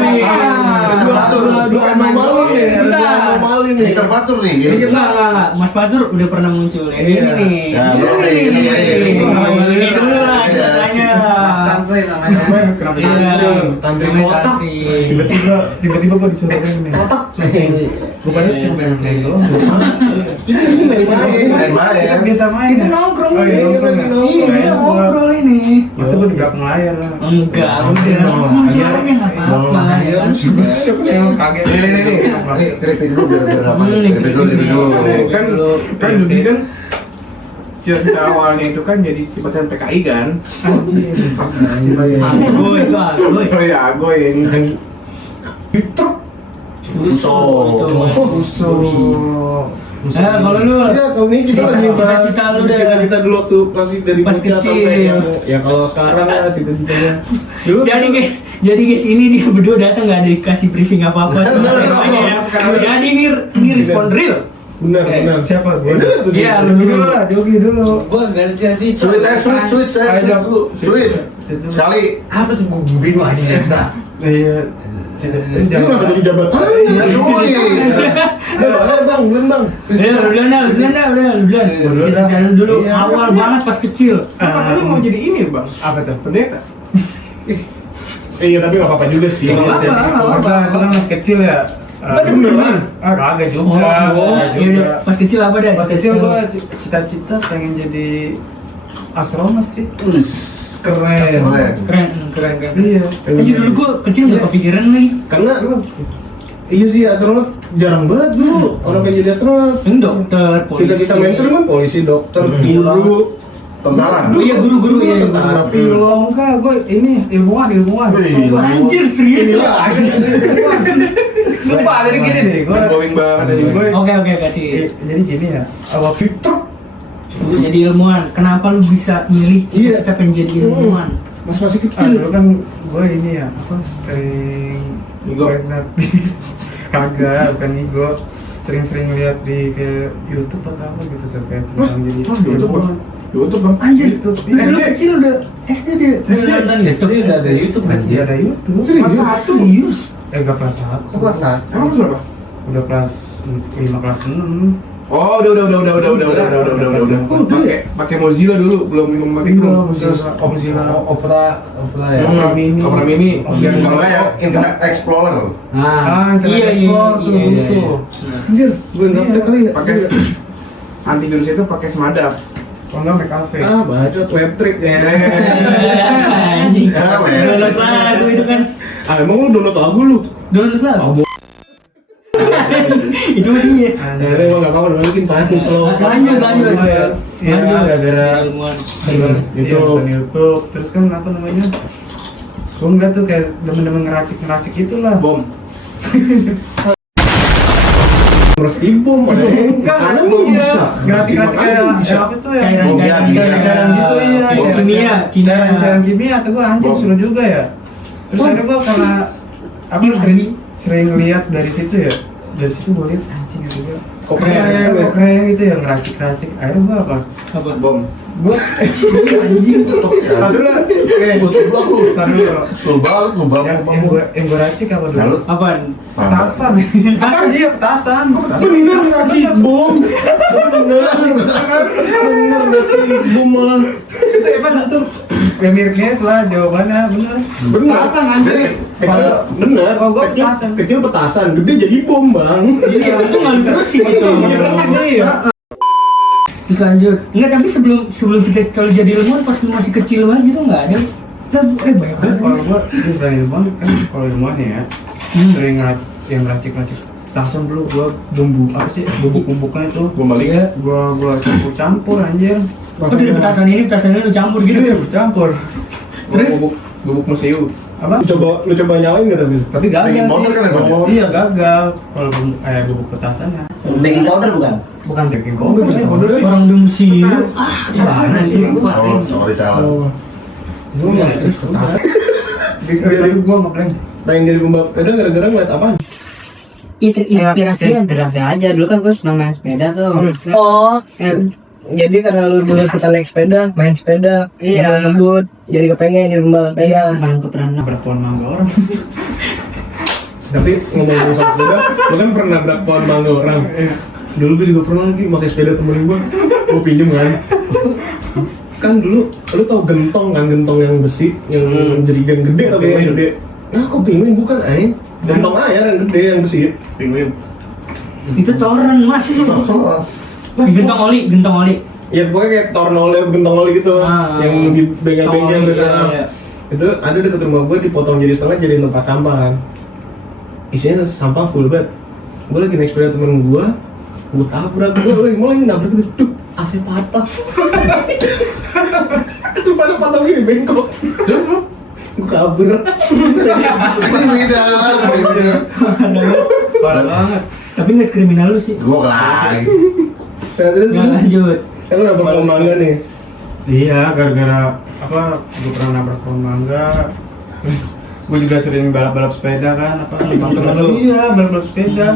dua anomali nih, Sebentar. dua anomali nih. Mister Fatur nih. Enggak, Gitu. enggak. Mas Fatur udah pernah muncul. Ini Iya. nih. Ya, belum nih. Ini. Ini dulu lah Iya. ceritanya. Santri namanya. Kenapa Iya. tantri Namanya kotak? tantri. Tiba-tiba gua disuruh ini. Kotak. Bukannya cuma kayak gitu. Main-main. Biasa main. Kita ya? nongkrong Oh, iya, ini. nongkrong ya? Iya, kita ngobrol ini. Itu gua di belakang layar. Enggak, udah. Muncul aja nggak apa-apa. Ya kan? Kaget. Nih, keripik dulu biar apa? Keripik dulu. Kan Dugi kan cerita awalnya itu kan jadi simpatisan PKI kan. Agoy, itu agoy. Oh iya, Agoy ini kan Uso, itu Mas. Nah, kalau lu Ya, kalau ini kita lagi bahas cita-cita lu dah. cita-cita dulu waktu pasti dari Pas bocah kecil. sampai yang ya kalau sekarang lah cita-citanya. Dulu jadi guys ini dia berdua datang nggak ada dikasih briefing apa-apa sama temanya ya. Jadi ini respon real. benar siapa? Iya, lu dulu lah. Jogi dulu. Gua ganti sih. Sweet, saya dulu. Sweet. Sekali. Apa tuh gua bingung aja. Iya. Ini Kenapa jadi jabatan? Ya, sweet. Bang, Bang. Udah. Jalan dulu Iya. awal banget pas kecil. kan lu mau jadi ini, Bang. Apa tuh? Pendeta. Iya, tapi nggak apa-apa juga sih. Nggak apa-apa. Masa itu kan masih kecil ya. Beneran? Kagak Oh, juga. iya, pas kecil apa dah? Pas kecil gua cita-cita pengen jadi astronot sih. Keren. Keren. Iya. Aja dulu gua kecil nggak kepikiran nih. Karena iya sih astronot jarang banget dulu orang pengen jadi astronot. Ini dokter, polisi. Cita-cita mainstream kan polisi, dokter, Pilot. guru, Tentara. Oh iya guru ya. tentara, pilot. enggak, gue ini ilmuwan. Wih, Anjir serius. Sumpah jadi gini deh, gue Going banget aja. Oke kasih. jadi gini ya. Awal Fitur. Jadi ilmuwan. Kenapa lu bisa milih cita-cita pengen jadi ilmuwan? Masih dulu kecil. kan gue ini ya apa sering Ego. lihat di kagak bukan ego sering-sering lihat di ke YouTube atau apa gitu terkait tentang jadi YouTube, Bang. YouTube, Bang. Anjir, YouTube. lu kecil udah SD deh. nonton YouTube udah ada YouTube kan? Iya ada YouTube. Masa serius? Gak kelas 1. Kelas 1. Emang berapa? Udah kelas 5 kelas 6. Oh, udah. Pakai Mozilla dulu, belum pakai Chrome. Opera ya. Opera Mini. Yang Kalau kalau nggak yang Internet Explorer. Nah, Iya, Explorer tuh iya. dulu tuh. Anjir, gue nggak kali ya. pakai antivirus itu pakai Semadap. Kalau nggak McAfee. Bacot web trick ya. Anjing. Ya, weh. Download lagu itu kan. Emang lu download lagu lu? Download lagu. Itu dia. Akhirnya emang nggak apa-apa downloadin panik kalau. Lanjut. Iya, gara-gara ilmuwan. Iya, nonton YouTube. Terus kan apa namanya? Gue ngeliat tuh kayak demen-demen ngeracik itulah. Bom. Merestibom, makanan lu bisa. Ngeracik kayak apa tuh ya? Cairan-cairan Cairan gitu iya. Kimia. Cairan-cairan kimia atau gue anjing Bom. seru juga ya. Terus ada gua karena apa sering lihat dari situ ya. Dari situ gua lihat anjing gitu gua. Keren gitu ya, ngeracik-racik. Akhirnya gua apa? Apa? Bom. Gua anjing. Aduh lah. Sul banget gua bang. Yang gua racik apa dulu? Salut. Apaan? Petasan. Petasan iya, petasan. Bener racik bom. Bener racik bom malah. Itu apa tuh? Ya mirip-mirip lah jawabannya, bener. Petasan anjing. Bener. Oh, gua Kecil- petasan. Kecil petasan, gede jadi bom bang. Iya, itu malu terus sih gitu. Iya. Terus lanjut. Enggak, tapi sebelum cerita kalau jadi ilmuwan pas lu masih kecil banget gitu enggak ada. Lah, banyak banget. Kalau gua ini selain ilmuwan kan kalau ilmuwan ya sering yang racik-racik petasan dulu gua bumbu apa sih bubuk-bubuknya itu Bom balik ya. gua campur anjir. Oh, dari petasan ini lu campur gitu ya? Campur. Terus? Bubuk museu. Apa? Lu coba nyalain nggak tapi? Tapi gagal Baking sih. powder kan ya, Bang? Iya gagal. Kalau kayak bubuk petasannya. Baking powder bukan? Bukan baking powder. Orang di museum. Gimana anjing? Oh, sorry salah. Petasan. Dari gua ngapain? Pengen jadi pembalap sepeda gara-gara ngeliat apaan? Inspirasi aja dulu kan gue senang main sepeda tuh. Oh, jadi karena lu dulu suka naik sepeda, main sepeda, Iya. ngebut, jadi kepengen jadi pembalap sepeda. Main ke pernah. Berapa pohon mangga orang? Tapi ngomong soal sepeda, lu kan pernah nabrak pohon mangga orang. Dulu gue juga pernah lagi pakai sepeda temen gue pinjem kan. Kan dulu, lu tau gentong kan, gentong yang besi, yang jerigen gede tapi yang Penguin. gede. Nah, kok penguin bukan aing? Gentong air yang gede yang besi. Penguin. Itu toren, Mas. Gentong oli. Ya pokoknya kayak tornolnya gentong oli gitu, Ah. yang di bengkel-bengkel Tornolnya, biasa. iya. Itu ada deket rumah gue, dipotong jadi setengah jadi tempat sampah kan. Isinya sampah full banget. Gue lagi naik sepeda temen gue tabrak, gue lagi mulai nabrak itu, duk, AC patah. Itu pada patah gini bengkok. Gue kabur. Ini beda. Parah banget. Tapi nggak kriminal lu sih. Gua lagi. Nah, terus Nggak lanjut. kan lu nabrak pohon mangga nih. Iya, gara-gara apa? Gue pernah nabrak pohon mangga. Terus gue juga sering balap-balap sepeda kan, apa? Temen lu? Iya, balap-balap sepeda.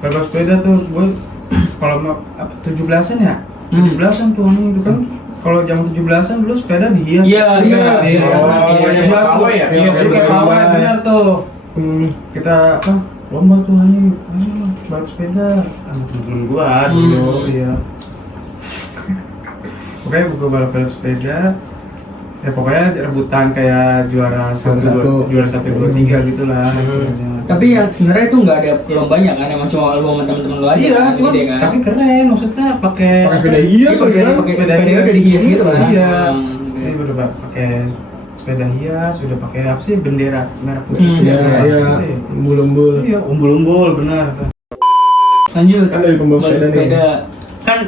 Balap sepeda tuh gue kalau mau apa 17-an ya? 17-an tuh anjing itu kan. Kalau jam 17-an dulu sepeda dihias. Iya. Oh, Iya, yang pawai ya? Iya, pakai pawai benar tuh. Kita apa? Lomba tuh anjing. Balap sepeda. Sama temen gua dulu, iya. Pokoknya gua balap sepeda. Ya pokoknya rebutan kayak juara 1 2 3 gitu lah. Tapi yang sebenarnya itu nggak ada lombanya kan, emang cuma lu sama temen-temen lu aja. Iya, kan, cuma ide kan. tapi keren maksudnya pakai Pakai sepeda hias, Iya, pakai sepeda udah dihias gitu kan. Iya. Hmm. Ini udah pakai sepeda hias, udah pakai apa sih bendera merah putih. Hmm. Iya, iya, umbul-umbul. Iya, umbul-umbul benar. Lanjut. Kan dari pembalap sepeda nih. Kan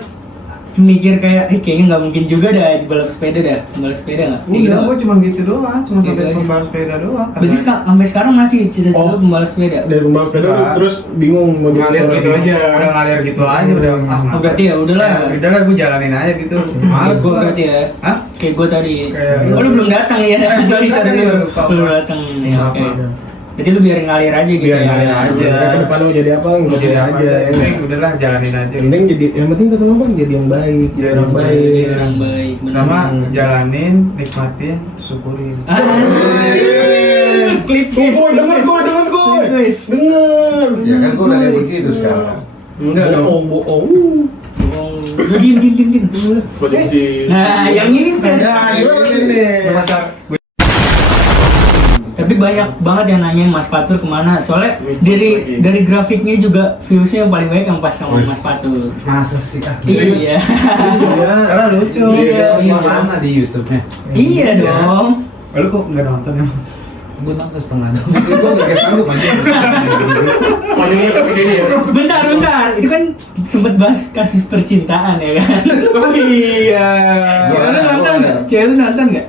mikir kayak, kayaknya nggak mungkin juga dah balap sepeda dah, balap sepeda nggak? Kayak Udah, gitu. gua cuma gitu doang, cuma Gitu sampai aja. pembalap sepeda doang. Berarti sampai sekarang masih cita-cita Oh. lu pembalap sepeda? Dari pembalap sepeda Enggak. terus bingung mau jadi Ngalir orang. gitu aja. udah ngalir gitu aja udah. Oh, berarti ya udahlah. Udahlah gua jalanin aja gitu. Males gua berarti ya. Hah? Kayak gua tadi. Kayak- Oh, lu belum datang ya? Sorry, tadi lu lupa. belum datang. Ya, Maaf, oke. maaf. Jadi lu biarin ngalir aja gitu Biar ya. ngalir aja. Ke depan mau jadi apa? Nggak jadi aja. Yang penting udahlah jalanin aja. Yang penting jadi, yang penting kata bang jadi yang baik, jadi orang baik. Orang baik. bener. Sama jalanin, nikmatin, syukurin. Klip Gue denger gue. guys. Denger. Ya kan gua udah kayak begitu sekarang. Enggak dong. Bohong. Diem. Kondisi. Nah, yang ini kan. Ya, ini. Tapi banyak banget yang nanyain Mas Fatur kemana. Soalnya dari grafiknya juga viewsnya yang paling baik yang pas sama Mas Fatur. Masa sih kak? Iya. Karena lucu. Iya. Mana di YouTube-nya? Iya dong. Lu kok nggak nonton ya? Gue nonton setengah dong. Gue nggak sanggup aja. Panjangnya tapi gini ya. Bentar. Itu kan sempet bahas kasus percintaan ya kan? Oh iya. Cewek lu nonton nggak? Cewek lu nonton nggak?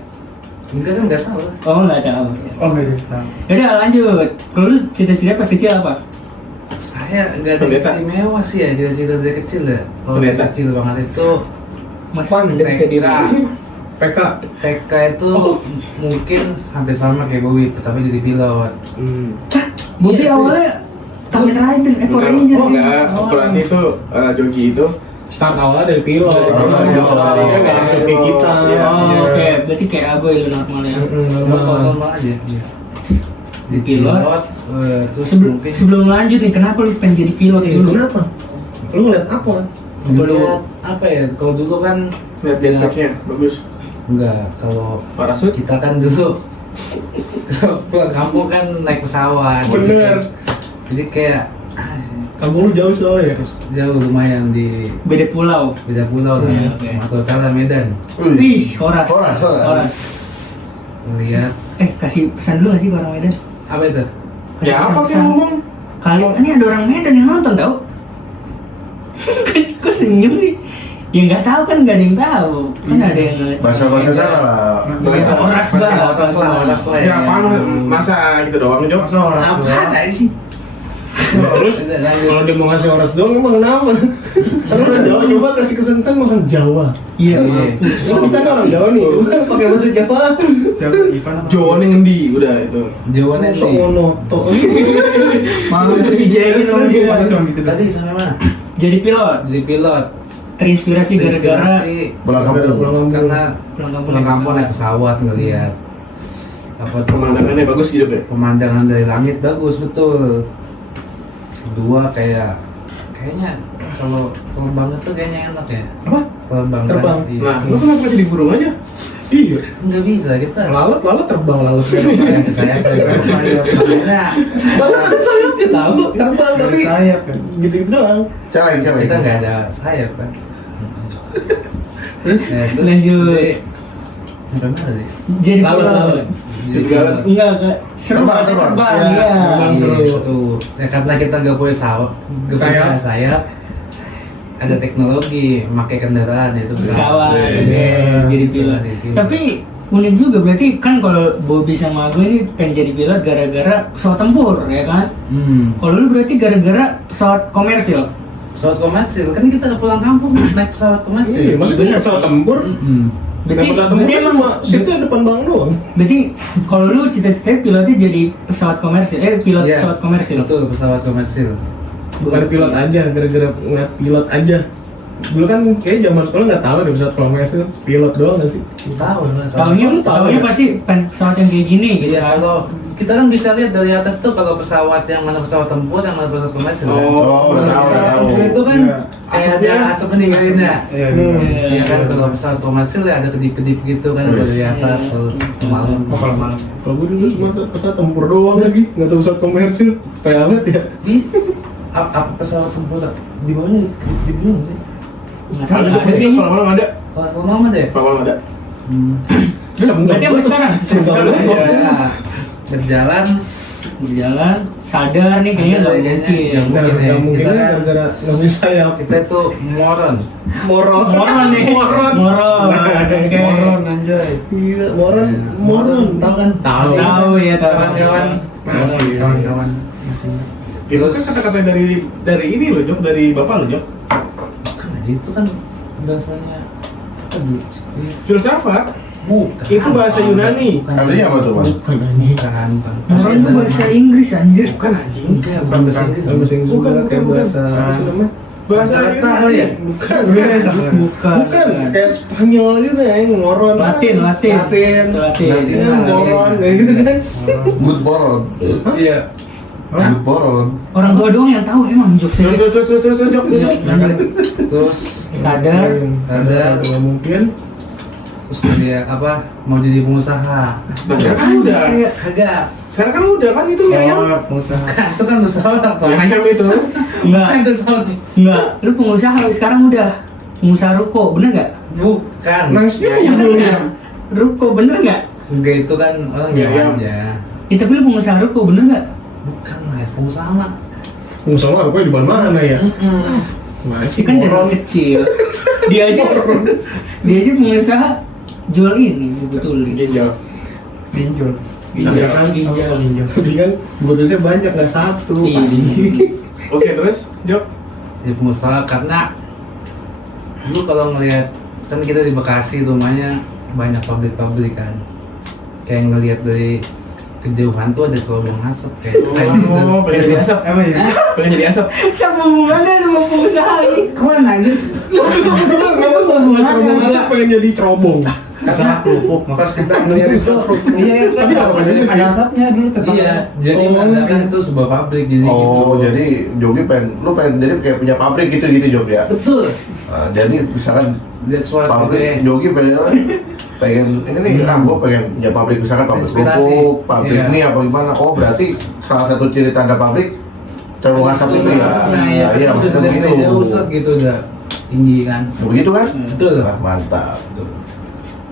Enggak kan nggak tahu. Oh nggak tahu. Oh nggak tahu. Yaudah lanjut. Kalau lu cita-cita pas kecil apa? Saya nggak ada Pendeta. istimewa sih ya cita-cita dari kecil ya. Kalau dari Pendeta. kecil banget itu Mas Pan, bisa diri. PK. TK itu mungkin hampir sama kayak Bowie, tapi jadi pilot. Bobby Iya sih. awalnya Kamen Rider, Power Ranger. Enggak, berarti itu Jogi itu Start awalnya dari pilot. Kan nggak langsung kayak kita. Iya. Oh, oke, berarti kayak Agoy lu normal ya. Normal aja. Iya. Di pilot, terus Sebelum mungkin sebelum lanjut nih, kenapa lu pengen jadi pilot Iya, dulu? kenapa? Lu ngeliat apa? ngeliat apa ya? Kalau dulu kan lihat jetpacknya bagus. enggak, kalau Parasut. kita kan dulu pulang kampung kan naik pesawat. Bener. Jadi kayak Kamu lu jauh soalnya ya, Terus? jauh lumayan di Beda pulau. beda pulau Iya, kan, oke. Sumatera Utara, Medan. Wih, Horas. Horas. Melihat Kasih pesan dulu gak sih ke orang Medan? apa itu? Kasih Ya apa sih pesan-pesan. ngomong? Kali ini ada orang Medan yang nonton tau? Kok senyum nih? Ya nggak tahu kan, nggak ada yang tahu. Kan ada yang Bahasa-bahasa sana lah. Bahasa Horas banget. Horas lah. Ya apaan masa gitu doang Jok? Apa ada sih? Terus kalau dia mau ngasih orang doang emang kenapa? Karena orang Jawa coba kasih kesan-kesan makan Jawa. Iya. Oh, kita kan orang Jawa nih, pakai bahasa Jawa. Siapa Ivan apa? Jawa nih ngendi udah itu. Jawabannya Sok sih. ngono tok. Malah terus dijailin sama dia. Cuma gitu dah. Tadi sampai mana? Jadi pilot. Jadi pilot. Terinspirasi gara-gara Terinspirasi Pulang kampung. karena pulang kampung pulang naik kampung naik pesawat. pesawat ngelihat apa tuh Pemandangannya bagus gitu ya. pemandangan dari langit bagus betul. Kedua kayaknya kalau terbang itu kayaknya enak ya. Apa? Terbang. Terbang. Kan? Iya. Nah, lu kenapa jadi burung aja? Iya. Nggak bisa kita. Lalat terbang lalat. Saya makanya Lalat ada sayapnya tahu, terbang tapi Sayap kan. gitu-gitu doang. Calain. kita nggak ada sayap kan. Terus Lanjut. Sampai mana sih? Jadi Lalat, pilot. lalat. Jadi pilot. Enggak, seru Terbang, banget terbang. terbang. Iya, Iya. terbang. seru. Itu ya karena kita nggak punya sayap, nggak punya Sayap. sayap. Ada teknologi, pakai kendaraan itu Pesawat. Iya. Jadi pilot. Jadi pilot. Tapi unik juga berarti kan kalau Bobby sama gue ini pengen jadi pilot gara-gara pesawat tempur ya kan? Kalau lu berarti gara-gara pesawat komersil. Pesawat komersil kan kita pulang kampung naik pesawat komersil. Iya, maksudnya Bener pesawat sih. tempur. Berarti, Pesawat tempur berarti kan emang cuma situ ada depan bang doang. berarti kalau lu cita-cita pilotnya jadi pesawat komersil, pilot Iya, pesawat komersil. Betul, pesawat komersil. Bukan pilot aja, gara-gara ngeliat pilot aja. Dulu kan kayak zaman sekolah nggak tahu deh pesawat komersil, pilot doang nggak sih? Tahu lah. Tahunya Lu tahu tahunya ya? pasti pesawat yang kayak gini gitu. Iya, kalau kita kan bisa lihat dari atas tuh kalau pesawat yang mana pesawat tempur, yang mana pesawat komersil. kan? Oh, udah tahu. Itu kan Iya. kayak ada asap ninggalin ya. Iya. Iya kan, kalau pesawat komersil ya ada kedip-kedip gitu kan dari atas kalau malam. Oh, kalau malam. Kalau gue dulu cuma pesawat tempur doang lagi, nggak tahu pesawat komersil. Kayak amat ya? Di apa pesawat tempur di bawahnya di belum sih? Nggak tahu, Ada nggak ada tuh, kayaknya. kalau malam ada. Kalau mama deh. Kalau malam ada. Berarti sampai sekarang Berjalan berjalan sadar nih kayaknya nggak mungkin. Nggak mungkin ya. Nggak mungkin Kita kan kan- gara-gara nggak bisa sayap. kita tuh moron. Moron. Moron nih. Moron. Oke. Moron anjay. Iya, moron. Tahu kan? Tahu ya, tahu. Kawan-kawan. Masih. Kawan-kawan masih. Itu kan Terus- kata-kata dari ini loh Jok, dari bapak lo Jok. Kan aja itu kan bahasanya aduh, Filsafat. bukan. Itu bahasa Yunani. Bukan. Artinya apa tuh, Bang? Bukan. Moron itu bahasa Inggris anjir. Bukan anjing. Enggak, bukan bahasa Inggris. Bahasa Inggris Bukan, juga kayak bukan. bahasa apa sih namanya? Bahasa Kata kali ya? Bukan. Bukan. Kayak Spanyol gitu ya, ngoron. Latin. Latin. Latin. Ya, moron kayak gitu kan. Good boron. Iya. Good boron. Orang tua doang yang tahu emang jokesnya. Terus Jok. Iya, bener. Terus Sadar. Sadar. Nggak mungkin. terus dia apa mau jadi pengusaha. Nah, sekarang kan udah. Kagak. Sekarang kan udah kan itu yang pengusaha. Kan itu kan usaha apa? yang ayam itu. Enggak. Kan itu usaha. Enggak. Lu pengusaha sekarang udah pengusaha ruko, bener nggak? Bukan. Nasibnya Ya, ayam bener ayam. Ruko bener nggak? Enggak, itu kan orang Iya, bilang iya. aja. Ya tapi lu pengusaha ruko bener nggak? Bukan lah, pengusaha mah. Pengusaha rupanya di mana ya? Sih kan dari kecil. Dia aja pengusaha jual ini, gue tulis. Ginjal. Pinjol. Iya kan? Ginjal. Jadi kan botolnya banyak nggak satu. Iya. Oke, terus Jok. Jadi pengusaha karena dulu kalau ngelihat kan kita di Bekasi rumahnya banyak pabrik kan. Kayak ngelihat dari kejauhan tuh ada terowongan asap kayak Oh, pengen jadi asap. Emang ya? Pengen jadi asap. Sama hubungannya sama pengusaha ini. keren anjir. Terobong asap pengen jadi cerobong. Karena kerupuk pas kita ngeliat itu Iya, Tapi apa ada asapnya dulu tetap. iya, jadi mengadakan itu sebuah pabrik jadi gitu. Oh, jadi Jogi lu pengen jadi kayak punya pabrik gitu Jog ya? Betul. Nah, jadi misalkan That's what pabrik Jogi pengen ini nih, gue pengen punya pabrik misalkan pabrik Inspirasi. kerupuk, pabrik Iya. ini apa gimana? Oh berarti salah satu ciri tanda pabrik terowongan asap itu ya? Nah, iya, Nah, iya maksudnya begitu. Jauh gitu udah tinggi kan. Begitu kan? Betul. Nah, mantap.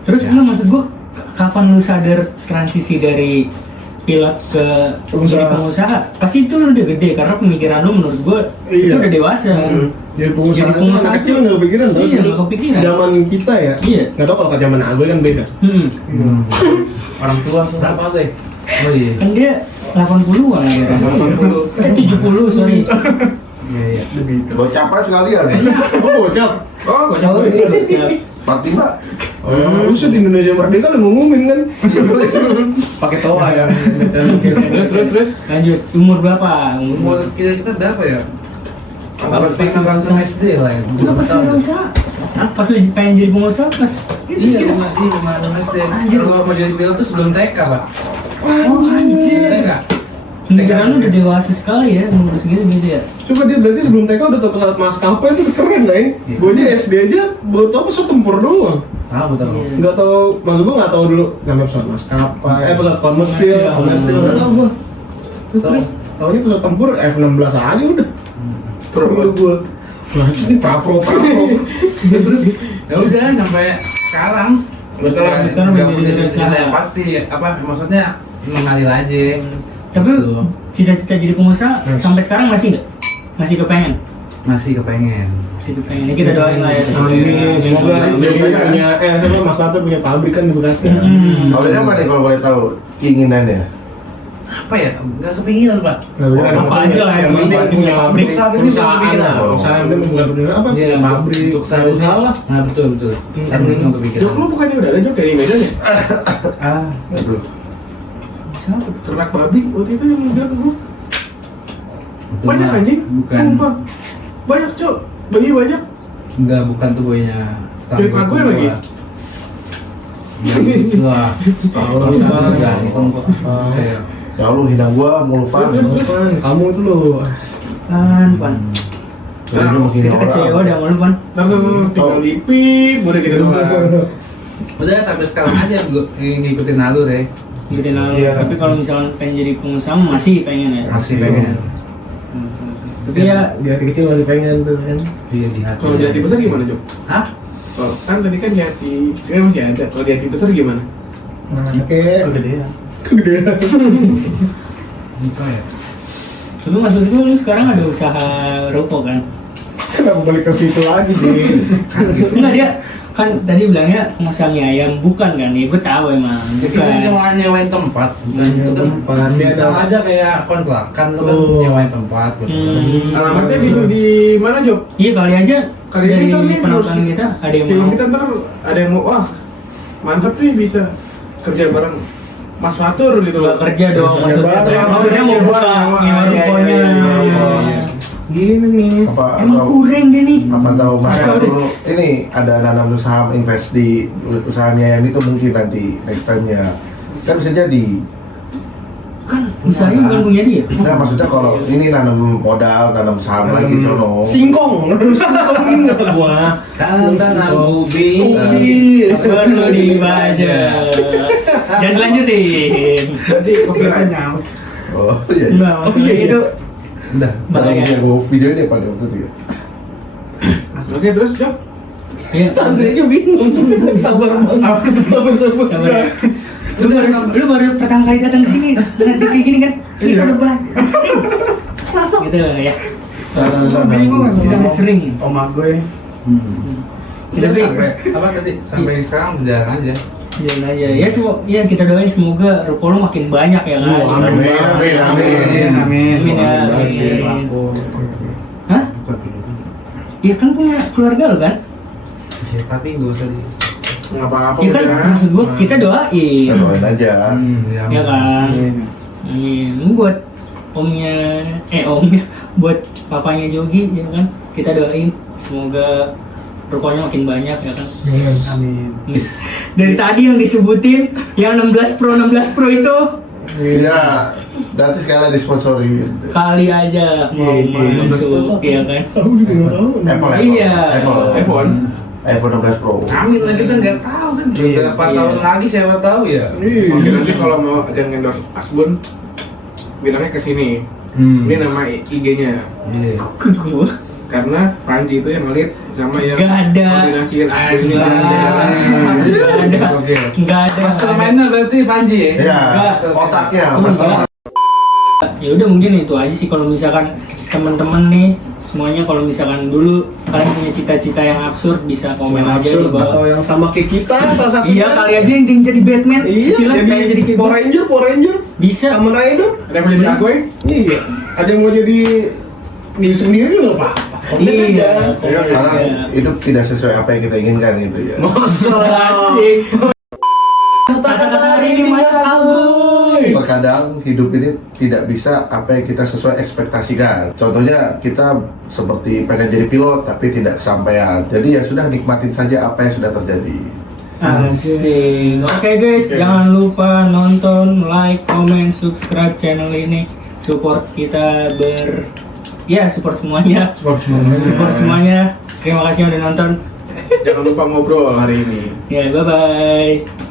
Terus lu maksud gua kapan lu sadar transisi dari pilot ke jadi pengusaha? Pasti itu lu udah gede karena pemikiran lu menurut gua itu Iya. udah dewasa. Jadi pengusaha Jadi pengusaha kecil nggak kepikiran tau. Iya, nggak kepikiran. Zaman kita ya. Iya. Nggak tahu kalau ke zaman Agoy kan beda. Orang tua tuh. Berapa deh? Oh iya. Kan dia 80-an ya. 80. 70 sorry. Iya iya. Gocapan sekalian. Oh, gocap. Oh, gue Oh, coba. iya. Fatima. Oh, buset Indonesia Merdeka lu ngumumin kan. Pakai toa ya. Terus. Lanjut, umur berapa? Umur kita berapa ya? Apa Pas langsung SD lah ya. Udah pas lu pengusaha. Ah, pas lu pengen jadi pengusaha pas itu Iya, sekitar. masih SD. Anjir. Kalau mau jadi pilot tuh sebelum TK, Pak. Oh anjir. TK. Pemikiran lu udah dewasa sekali ya, umur segitu gitu ya. Coba dia berarti sebelum TK udah tau pesawat maskapai itu keren lah ya. Iya. Gue aja SD aja baru tau pesawat tempur doang. Tahu tahu. Iya. Nggak tahu, maksud gue nggak tahu dulu namanya pesawat maskapai, pesawat komersil, Komersil. nggak tahu gue. Terus taunya pesawat tempur F-16 aja udah. Perlu gue. Nah ini pro. Terus Ya udah sampai sekarang. Sekarang sekarang nggak menjadi punya pengusaha. cita-cita yang pasti apa maksudnya mengalir aja. Tapi Gitu. cita-cita jadi pengusaha sampai sekarang masih nggak? Masih kepengen? Masih kepengen. Masih kepengen. Ya, kita doain lah ya. amin, semoga dia punya, siapa Mas Fatur punya pabrik kan di Bekasi. Kalau apa nih kalau boleh tahu keinginannya? Apa ya? Nggak kepinginan, Pak. Nggak bisa ada Apa aja lah yang penting penting punya pabrik. pabrik Saat ini perusahaan belum lah, kepikiran. perusahaan itu bukan bener apa Iya, punya pabrik, untuk saat ini. usaha lah. Nah, betul. Saat ini cuma kepikiran. Jok, lu bukannya udah ada Jok dari Medan ya? Ah, Aduh. Siapa? Ternak babi waktu itu yang bilang ke gua. itu Banyak mah anjing? Bukan. Sumpah. Banyak Cok, babi banyak. Enggak, bukan tuh boynya. Dari Pak gue lagi? Wah, gantung kok. Kayak Ya lu hina gua mulu pan. Terus, kamu itu loh. Pan. Jadi dia mau hina Kita kecewa orang. dah sama lu, Pan. Ntar tuh tinggal ipip, udah gitu doang. udah sampai sekarang aja gue ngikutin alur ya. Gitu lah. Iya. Tapi kalau misalnya pengen jadi pengusaha masih pengen ya. Masih pengen. Tapi Iya. di hati kecil masih pengen tuh kan. Iya di hati. Kalau di hati besar gimana Jok? Hah? Oh, kan tadi kan di hati kecil masih ada. Kalau di hati besar gimana? Nah, kayak Kegedean. kegedean. Gitu ya. Tapi maksud gue lu sekarang ada usaha ruko kan? Kenapa balik ke situ lagi sih? Enggak dia kan tadi bilangnya pengusaha mie ayam bukan kan? Ya gue tahu emang Kita bukan. cuma nyewain tempat, bukan Nyewain itu kan tempat. Dia sama ada- aja kayak kontrakan lu kan Oh. nyewain tempat. Alamatnya di mana Jok? Iya kali aja Kali dari kita nih penonton terus- kita ada yang Film mau. kita ntar ada yang mau, wah mantap nih bisa kerja bareng Mas Fatur gitu loh. Nggak kerja dong maksudnya. Ya, Maksudnya mau buka nyewa, nyewa iya, rukonya. iya, iya. Gini nih. Apa Emang kurang deh nih. apa tahu Mas Kacau deh. dulu ini ada nanam saham invest di usahanya yang itu mungkin nanti next time-nya kan bisa jadi. Kan usahanya bukan punya dia. Nah maksudnya kalau ini nanam modal, nanam saham lagi sono. Singkong. Singkong ini kata gua. Tanam ubi. Ubi. Perlu dibaca. Jangan lanjutin. Nanti copyright. Oh iya. Nah, maksudnya itu Udah. bahaya. Gue video ini pada waktu itu ya. Oke terus Jok. Iya. Andre aja bingung. Sabar banget. Sabar. Sabar ya. Lu baru pertama kali datang ke sini dengan kayak gini kan? Kita udah banyak sering. Gitu ya. Kita udah sering. Oma gue. Udah Tapi- sampai apa tadi? Sampai sekarang berjalan aja. Jalan aja. Ya ya kita doain semoga ruko lu makin banyak ya kan. Oh, amin. Amin. Amin. Amin ya. Amin. Hah? Iya kan punya keluarga lo kan? Iya, tapi nggak usah di. nggak apa-apa Ya kan, udah. maksud gua kita doain. Kita doain aja. Ya kan. Amin. Buat omnya, buat papanya Jogi ya kan. Kita doain semoga rokoknya makin banyak ya kan. Amin. Dari tadi yang disebutin yang 16 Pro itu Iya, nanti sekalian disponsori. kali aja mau masuk ya kan. Apple, Iya. iPhone. iPhone 16 Pro. Amin lah, kita nggak tahu kan. Beberapa Iya. tahun lagi siapa tahu ya. Oke, nanti kalau mau ada yang endorse Asbun, bilangnya ke sini. Ini nama IG-nya. Iya. Gua Karena Panji itu yang ngelit sama yang Gak ada. koordinasiin Nggak ada. Oke. Nggak ada. Mastermind-nya berarti Panji ya? Iya, Enggak. otaknya Enggak. masalah. Ya udah mungkin itu aja sih kalau misalkan teman-teman nih semuanya kalau misalkan dulu kalian punya cita-cita yang absurd bisa komen Yang aja di absurd bawah. atau yang sama kayak kita salah satunya. Iya kali aja yang ingin jadi Batman. Iya, Kecilan kayak jadi kayak Power Ranger, bisa. Kamen Rider. Ada yang mau jadi Agoy? Iya. Ada yang mau jadi diri sendiri nggak apa? Iya. Karena hidup tidak sesuai apa yang kita inginkan gitu ya. Asik. Kata-kata hari ini Mas Agoy. Terkadang hidup ini tidak bisa apa yang kita sesuai ekspektasikan. Contohnya kita seperti pengen jadi pilot tapi tidak kesampaian. Jadi ya sudah nikmatin saja apa yang sudah terjadi. Asik. Oke guys, jangan lupa nonton, like, comment, subscribe channel ini. Support kita support semuanya. Sport semua. Support semuanya. Terima kasih yang udah nonton. Jangan lupa ngobrol hari ini. Ya, bye bye.